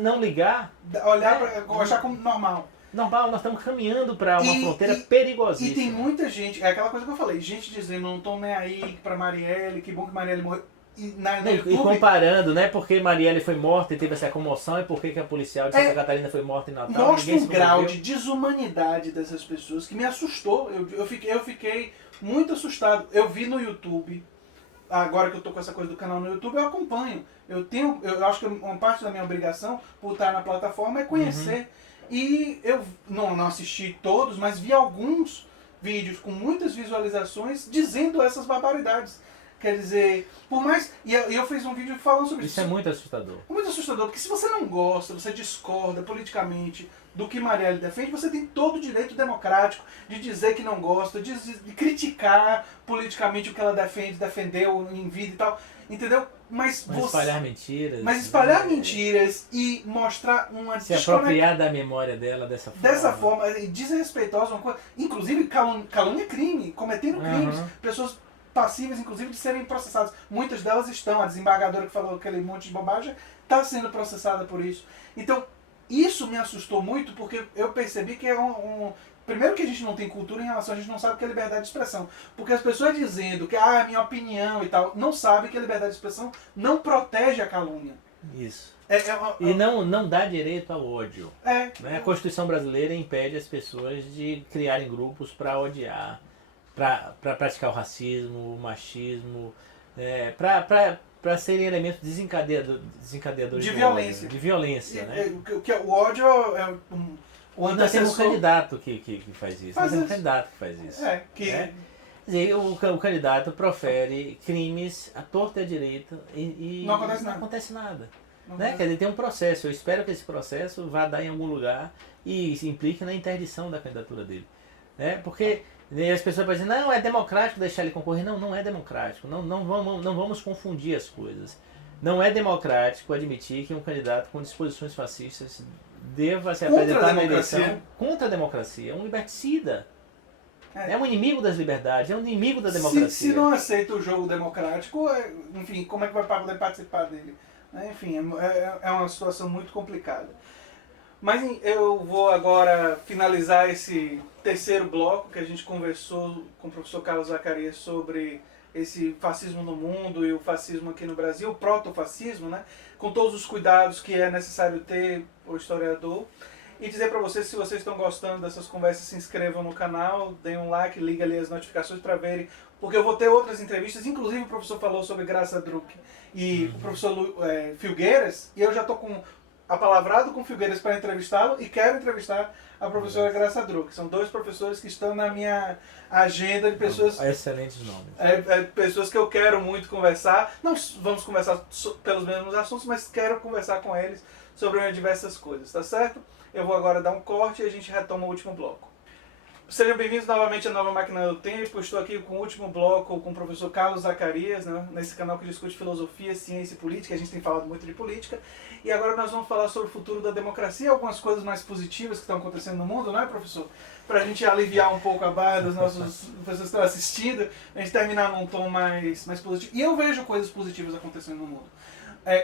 não ligar, olhar para achar como normal. Normal, nós estamos caminhando para uma fronteira perigosíssima. E tem muita gente, é aquela coisa que eu falei, gente dizendo, não estou nem aí para Marielle, que bom que Marielle morreu. E comparando, né, porque Marielle foi morta e teve essa comoção, e por que a policial de Santa Catarina foi morta em Natal. Mostra um grau de desumanidade dessas pessoas que me assustou. Eu fiquei muito assustado. Eu vi no YouTube. Agora que eu tô com essa coisa do canal no YouTube, eu acompanho. Eu acho que uma parte da minha obrigação por estar na plataforma é conhecer. E eu não assisti todos, mas vi alguns vídeos com muitas visualizações dizendo essas barbaridades. Quer dizer, por mais... E eu fiz um vídeo falando sobre isso. Isso é muito assustador. É muito assustador, porque se você não gosta, você discorda politicamente do que Marielle defende, você tem todo o direito democrático de dizer que não gosta, de criticar politicamente o que ela defendeu em vida e tal, entendeu? Mas espalhar mentiras. Mas espalhar mentiras e mostrar uma... Se apropriar da memória dela dessa forma. Dessa forma, desrespeitosa, uma coisa... Inclusive, calúnia é crime, cometendo crimes. Pessoas passíveis, inclusive, de serem processadas. Muitas delas estão. A desembargadora que falou aquele monte de bobagem está sendo processada por isso. Então, isso me assustou muito, porque eu percebi que é primeiro que a gente não tem cultura em relação, a gente não sabe o que é liberdade de expressão. Porque as pessoas dizendo que é minha opinião e tal, não sabem que a liberdade de expressão não protege a calúnia. Isso. E não dá direito ao ódio. Né? A Constituição brasileira impede as pessoas de criarem grupos para odiar, para praticar o racismo, o machismo, para serem elementos desencadeadores de violência. De violência, né? O ódio é o antecessor... Nós temos um candidato que faz isso. Nós temos um candidato que faz isso. Quer dizer, o candidato profere crimes à torta e à direita e não acontece nada. Né? Quer dizer, tem um processo. Eu espero que esse processo vá dar em algum lugar e se implique na interdição da candidatura dele. Né? Porque as pessoas podem dizer, não, é democrático deixar ele concorrer. Não, não é democrático. Não vamos confundir as coisas. Não é democrático admitir que um candidato com disposições fascistas deva se apresentar na eleição contra a democracia. É um liberticida. É um inimigo das liberdades, é um inimigo da democracia. Se não aceita o jogo democrático, enfim, como é que vai poder participar dele? Enfim, é uma situação muito complicada. Mas eu vou agora finalizar esse terceiro bloco que a gente conversou com o professor Carlos Zacarias sobre esse fascismo no mundo e o fascismo aqui no Brasil, o protofascismo, né? Com todos os cuidados que é necessário ter o historiador. E dizer para vocês, se vocês estão gostando dessas conversas, se inscrevam no canal, deem um like, liguem ali as notificações para verem, porque eu vou ter outras entrevistas, inclusive o professor falou sobre Graça Druck e o professor Filgueiras, e eu já estou com apalavrado com o Filgueiras para entrevistá-lo e quero entrevistar a professora Graça Druck. São dois professores que estão na minha agenda de pessoas... Excelentes nomes. Pessoas que eu quero muito conversar. Não vamos conversar pelos mesmos assuntos, mas quero conversar com eles sobre diversas coisas, tá certo? Eu vou agora dar um corte e a gente retoma o último bloco. Sejam bem-vindos novamente à Nova Máquina do Tempo. Estou aqui com o último bloco com o professor Carlos Zacarias, né, nesse canal que discute filosofia, ciência e política. A gente tem falado muito de política. E agora nós vamos falar sobre o futuro da democracia, algumas coisas mais positivas que estão acontecendo no mundo, não é, professor? Para a gente aliviar um pouco a barra dos nossos professores que estão assistindo, a gente terminar num tom mais positivo. E eu vejo coisas positivas acontecendo no mundo.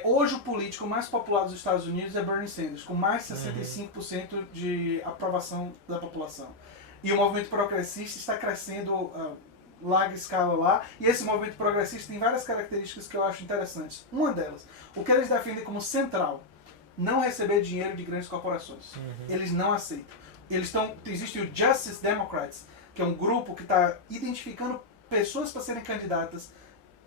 Hoje o político mais popular dos Estados Unidos é Bernie Sanders, com mais de 65% de aprovação da população. E o movimento progressista está crescendo a larga escala lá, e esse movimento progressista tem várias características que eu acho interessantes. Uma delas, o que eles defendem como central, não receber dinheiro de grandes corporações. Eles não aceitam. Existe o Justice Democrats, que é um grupo que está identificando pessoas para serem candidatas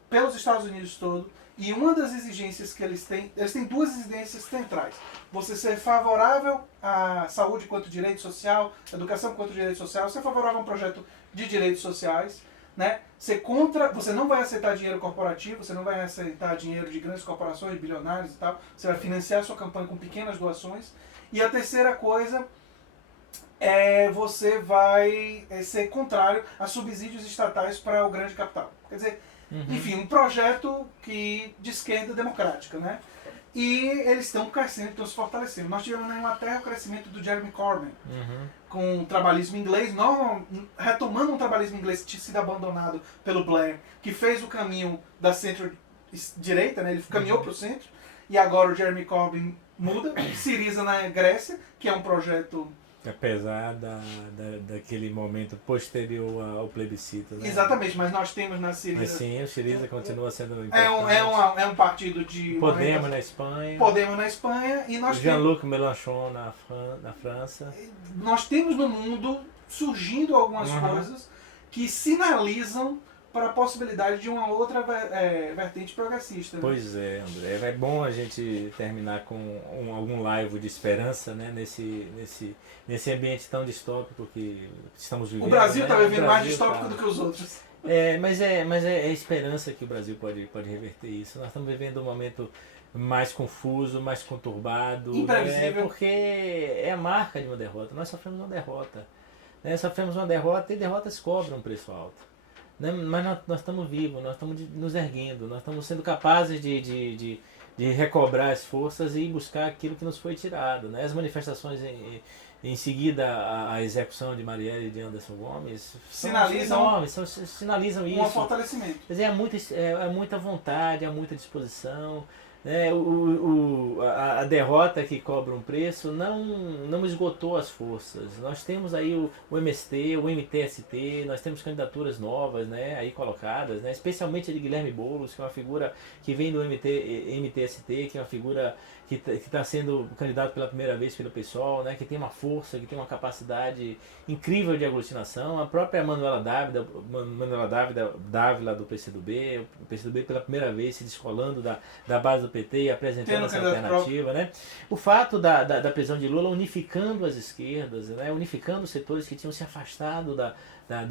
pelos Estados Unidos todo. E uma das exigências que eles têm duas exigências centrais. Você ser favorável à saúde quanto direito social, educação quanto direito social, ser favorável a um projeto de direitos sociais, né? Você não vai aceitar dinheiro corporativo, você não vai aceitar dinheiro de grandes corporações, bilionários e tal, você vai financiar a sua campanha com pequenas doações. E a terceira coisa você vai ser contrário a subsídios estatais para o grande capital. Quer dizer, enfim, um projeto de esquerda democrática, né? E eles estão crescendo, estão se fortalecendo. Nós tivemos na Inglaterra o crescimento do Jeremy Corbyn, com o trabalhismo inglês, retomando um trabalhismo inglês que tinha sido abandonado pelo Blair, que fez o caminho da centro-direita, né? Ele caminhou para o centro, e agora o Jeremy Corbyn muda. Syriza na Grécia, que é um projeto... Apesar daquele momento posterior ao plebiscito, né? Exatamente, mas nós temos na Syriza... Mas sim, o Syriza continua sendo importante. É um partido de... Podemos na Espanha. Podemos na Espanha e nós Jean-Luc Mélenchon na França. Nós temos no mundo surgindo algumas coisas que sinalizam para a possibilidade de uma outra vertente progressista. Né? Pois é, André. É bom a gente terminar com algum laivo de esperança, né? Nesse ambiente tão distópico que estamos vivendo. O Brasil está né? vivendo mais distópico do que os outros. Mas é a esperança que o Brasil pode reverter isso. Nós estamos vivendo um momento mais confuso, mais conturbado. Imprevisível. Porque é a marca de uma derrota. Nós sofremos uma derrota. Né? Sofremos uma derrota e derrotas cobram um preço alto. Mas nós estamos vivos, nós estamos nos erguendo, nós estamos sendo capazes de de recobrar as forças e buscar aquilo que nos foi tirado, né? As manifestações em seguida a execução de Marielle e de Anderson Gomes sinalizam sinalizam isso. Um fortalecimento. Quer dizer, é muita vontade, há muita disposição. Né? A derrota que cobra um preço não esgotou as forças. Nós temos aí o MST, o MTST, nós temos candidaturas novas, né, aí colocadas, né, especialmente a de Guilherme Boulos, que é uma figura que vem do MTST, que é uma figura que está sendo candidato pela primeira vez pelo PSOL, né, que tem uma força, que tem uma capacidade incrível de aglutinação. A própria Manuela Dávila do PCdoB, o PCdoB pela primeira vez se descolando da base do PT e apresentando essa alternativa. Né? O fato da prisão de Lula unificando as esquerdas, né, unificando os setores que tinham se afastado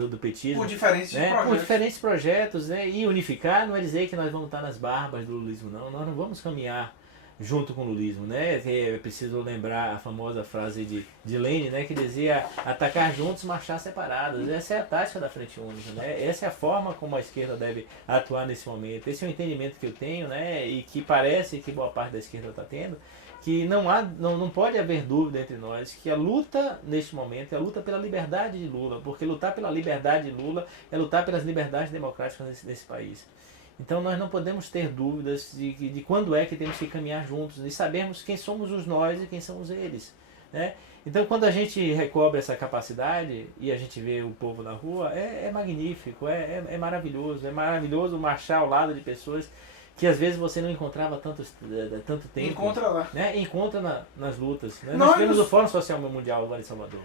do petismo. Por diferentes né? projetos. Por diferentes projetos. Né? E unificar não é dizer que nós vamos estar nas barbas do lulismo, não. Nós não vamos caminhar junto com o lulismo, né? É preciso lembrar a famosa frase de Lenin, né? Que dizia atacar juntos, marchar separados. Essa é a tática da Frente Única, né? Essa é a forma como a esquerda deve atuar nesse momento. Esse é o entendimento que eu tenho, né? E que parece que boa parte da esquerda está tendo, que não pode haver dúvida entre nós que a luta neste momento é a luta pela liberdade de Lula, porque lutar pela liberdade de Lula é lutar pelas liberdades democráticas nesse país. Então nós não podemos ter dúvidas de quando é que temos que caminhar juntos e sabermos quem somos os nós e quem são os eles. Né? Então quando a gente recobre essa capacidade e a gente vê o povo na rua, é magnífico, é maravilhoso marchar ao lado de pessoas que às vezes você não encontrava tanto tempo. Encontra lá. Né? Encontra nas lutas. Né? Nós tivemos o Fórum Social Mundial lá em Salvador.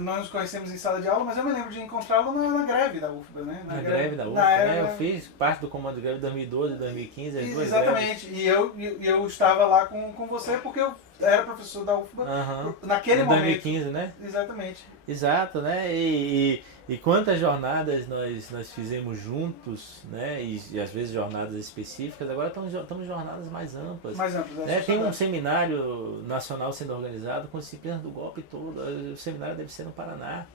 Nós nos conhecemos em sala de aula, mas eu me lembro de encontrá-lo na greve da UFBA. Né? Na greve da UFBA, né? Eu fiz parte do comando de greve de 2012 e 2015. Exatamente. E eu estava lá com você porque eu era professor da UFBA naquele momento. 2015, né? Exatamente. Exato, né? E quantas jornadas nós fizemos juntos, né? E às vezes jornadas específicas, agora estamos jornadas mais amplas. Né? Tem um seminário nacional sendo organizado com disciplinas do golpe todo. O seminário deve ser no Paraná.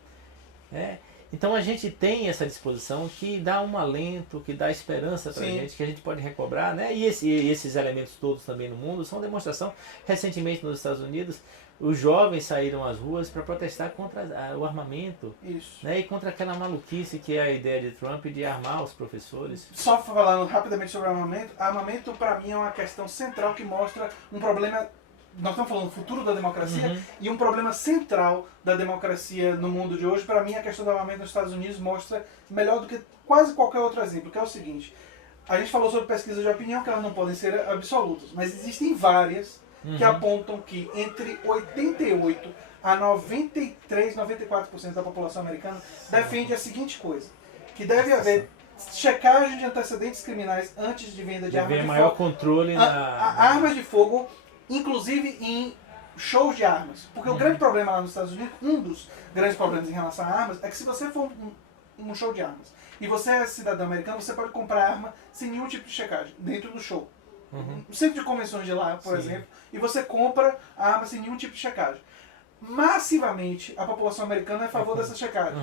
Né? Então a gente tem essa disposição que dá um alento, que dá esperança para a gente, que a gente pode recobrar, né? E esses elementos todos também no mundo são demonstração. Recentemente nos Estados Unidos, os jovens saíram às ruas para protestar contra o armamento. Isso. Né? E contra aquela maluquice que é a ideia de Trump de armar os professores. Só falando rapidamente sobre armamento para mim é uma questão central que mostra um problema. Nós estamos falando do futuro da democracia e um problema central da democracia no mundo de hoje. Para mim, a questão do armamento nos Estados Unidos mostra melhor do que quase qualquer outro exemplo, que é o seguinte. A gente falou sobre pesquisas de opinião, que elas não podem ser absolutas, mas existem várias que apontam que entre 88% a 93%, 94% da população americana defende a seguinte coisa, que deve haver checagem de antecedentes criminais antes de venda de armas de fogo. Maior controle armas de fogo, inclusive em shows de armas. Porque o grande problema lá nos Estados Unidos, um dos grandes problemas em relação a armas, é que se você for um show de armas e você é cidadão americano, você pode comprar arma sem nenhum tipo de checagem dentro do show. No centro de convenções de lá, por exemplo, e você compra a arma sem nenhum tipo de checagem. Massivamente, a população americana é a favor dessa checagem.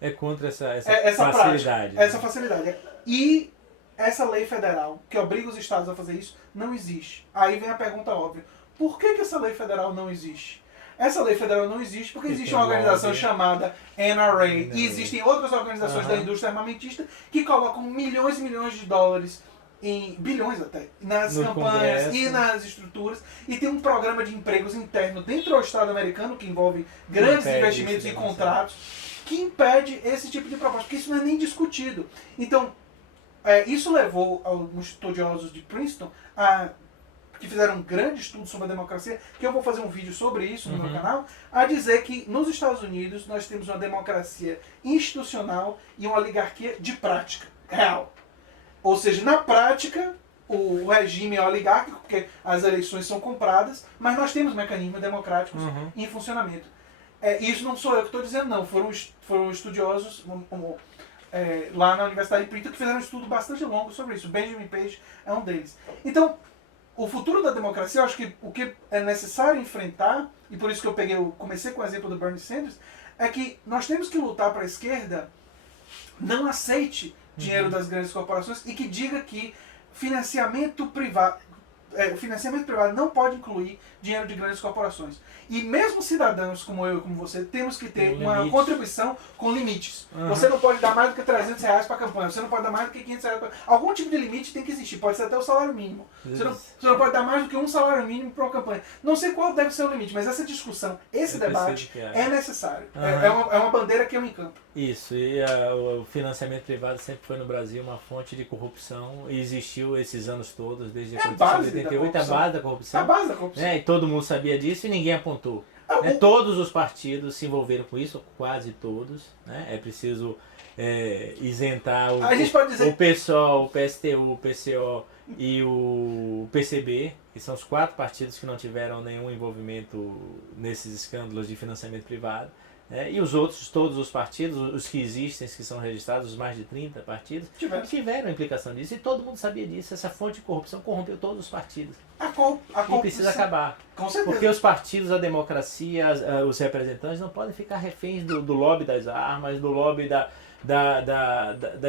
É contra essa facilidade. Prática, essa facilidade. E essa lei federal, que obriga os estados a fazer isso, não existe. Aí vem a pergunta óbvia. Por que essa lei federal não existe? Essa lei federal não existe porque existe uma organização chamada NRA e existem outras organizações da indústria armamentista que colocam milhões e milhões de dólares, em bilhões até, nas campanhas Congresso. E nas estruturas, e tem um programa de empregos interno dentro do Estado americano que envolve grandes investimentos e contratos que impede esse tipo de proposta, porque isso não é nem discutido. Então, isso levou alguns estudiosos de Princeton que fizeram um grande estudo sobre a democracia, que eu vou fazer um vídeo sobre isso no meu canal, a dizer que nos Estados Unidos nós temos uma democracia institucional e uma oligarquia de prática, real. Ou seja, na prática, o regime é oligárquico, porque as eleições são compradas, mas nós temos mecanismos democráticos em funcionamento. Isso não sou eu que estou dizendo, não. Foram estudiosos lá na Universidade de Princeton que fizeram um estudo bastante longo sobre isso. Benjamin Page é um deles. Então, o futuro da democracia, eu acho que o que é necessário enfrentar, e por isso que eu comecei com o exemplo do Bernie Sanders, é que nós temos que lutar para a esquerda não aceite dinheiro das grandes corporações e que diga que financiamento privado. O financiamento privado não pode incluir dinheiro de grandes corporações. E mesmo cidadãos como eu e como você, temos que ter uma contribuição com limites. Você não pode dar mais do que R$300 para a campanha, você não pode dar mais do que R$500 para... Algum tipo de limite tem que existir, pode ser até o salário mínimo. Você não pode dar mais do que um salário mínimo para uma campanha. Não sei qual deve ser o limite, mas essa discussão, esse debate é necessário. É uma bandeira que eu encampo. Isso, e o financiamento privado sempre foi no Brasil uma fonte de corrupção e existiu esses anos todos, desde a Constituição de 88, a base da corrupção. A base da corrupção. E todo mundo sabia disso e ninguém apontou. Todos os partidos se envolveram com isso, quase todos. Né? É preciso isentar o PSOL, o PSTU, o PCO e o PCB, que são os 4 partidos que não tiveram nenhum envolvimento nesses escândalos de financiamento privado. E os outros, todos os partidos, os que existem, os que são registrados, os mais de 30 partidos, tiveram implicação disso. E todo mundo sabia disso. Essa fonte de corrupção corrompeu todos os partidos. E precisa acabar. Com certeza. Porque os partidos, a democracia, os representantes não podem ficar reféns do lobby das armas, do lobby da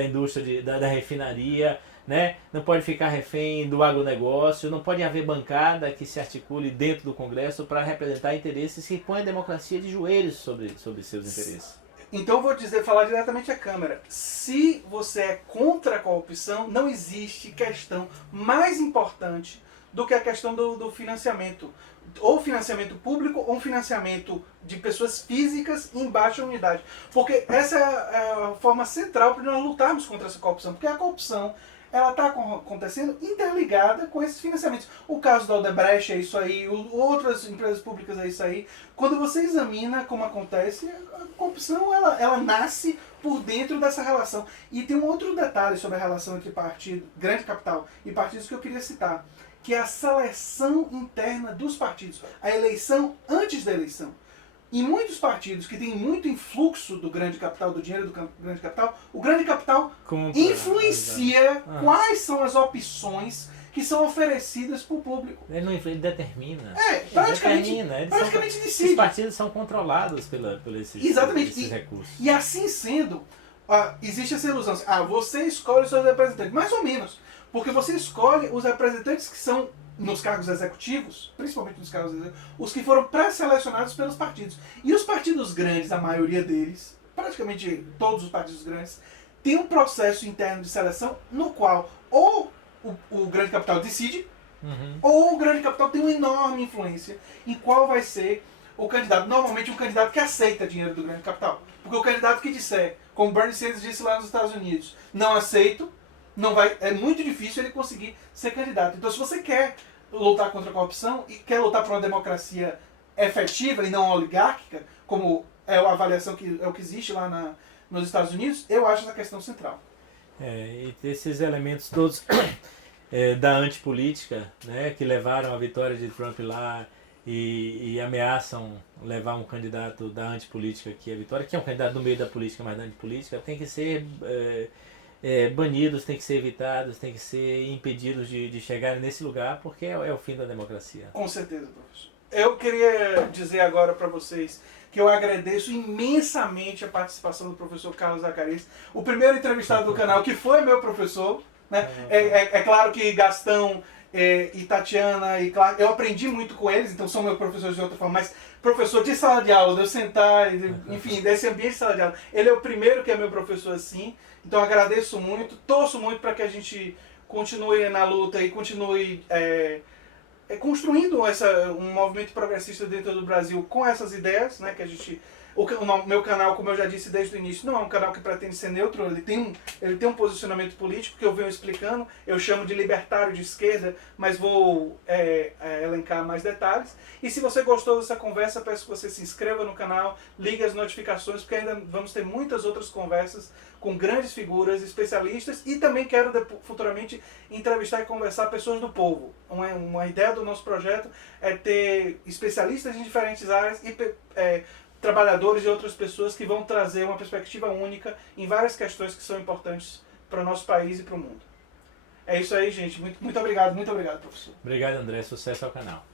indústria, da refinaria. Né? Não pode ficar refém do agronegócio, não pode haver bancada que se articule dentro do Congresso para representar interesses que põem a democracia de joelhos sobre seus interesses. Então eu vou falar diretamente à Câmara. Se você é contra a corrupção, não existe questão mais importante do que a questão do financiamento. Ou financiamento público ou um financiamento de pessoas físicas em baixa unidade. Porque essa é a forma central para nós lutarmos contra essa corrupção. Porque a corrupção ela está acontecendo interligada com esses financiamentos. O caso da Odebrecht é isso aí, outras empresas públicas é isso aí. Quando você examina como acontece, a corrupção ela nasce por dentro dessa relação. E tem um outro detalhe sobre a relação entre partido, grande capital e partidos que eu queria citar, que é a seleção interna dos partidos, a eleição antes da eleição. Em muitos partidos que têm muito influxo do grande capital, do dinheiro do grande capital, o grande capital influencia quais são as opções que são oferecidas para o público. Ele determina. Praticamente decide. Esses partidos são controlados por esses recursos. E assim sendo, existe essa ilusão. Você escolhe os seus representantes. Mais ou menos. Porque você escolhe os representantes que são nos cargos executivos, principalmente nos cargos executivos, os que foram pré-selecionados pelos partidos. E os partidos grandes, a maioria deles, praticamente todos os partidos grandes, têm um processo interno de seleção no qual ou o grande capital decide, ou o grande capital tem uma enorme influência em qual vai ser o candidato. Normalmente um candidato que aceita dinheiro do grande capital. Porque o candidato que disser, como Bernie Sanders disse lá nos Estados Unidos, não aceito, é muito difícil ele conseguir ser candidato. Então, se você quer lutar contra a corrupção e quer lutar por uma democracia efetiva e não oligárquica, como é a avaliação que é o que existe lá nos Estados Unidos, eu acho essa questão central. E esses elementos todos da antipolítica, né, que levaram a vitória de Trump lá e ameaçam levar um candidato da antipolítica aqui à vitória, que é um candidato do meio da política, mas da antipolítica, tem que ser banidos, tem que ser evitados, tem que ser impedidos de chegarem nesse lugar, porque é o fim da democracia. Com certeza, professor. Eu queria dizer agora para vocês que eu agradeço imensamente a participação do professor Carlos Zacarias, o primeiro entrevistado do canal, que foi meu professor. Né? É claro que Gastão e Tatiana, e claro, eu aprendi muito com eles, então são meus professores de outra forma, mas professor de sala de aula, de eu sentar, enfim, desse ambiente de sala de aula. Ele é o primeiro que é meu professor assim, então agradeço muito, torço muito para que a gente continue na luta e continue construindo um movimento progressista dentro do Brasil com essas ideias, né, que a gente... O meu canal, como eu já disse desde o início, não é um canal que pretende ser neutro, ele tem um posicionamento político que eu venho explicando, eu chamo de libertário de esquerda, mas vou elencar mais detalhes. E se você gostou dessa conversa, peço que você se inscreva no canal, ligue as notificações, porque ainda vamos ter muitas outras conversas com grandes figuras, especialistas, e também quero futuramente entrevistar e conversar pessoas do povo. Uma ideia do nosso projeto é ter especialistas em diferentes áreas e trabalhadores e outras pessoas que vão trazer uma perspectiva única em várias questões que são importantes para o nosso país e para o mundo. É isso aí, gente. Muito obrigado, professor. Obrigado, André. Sucesso ao canal.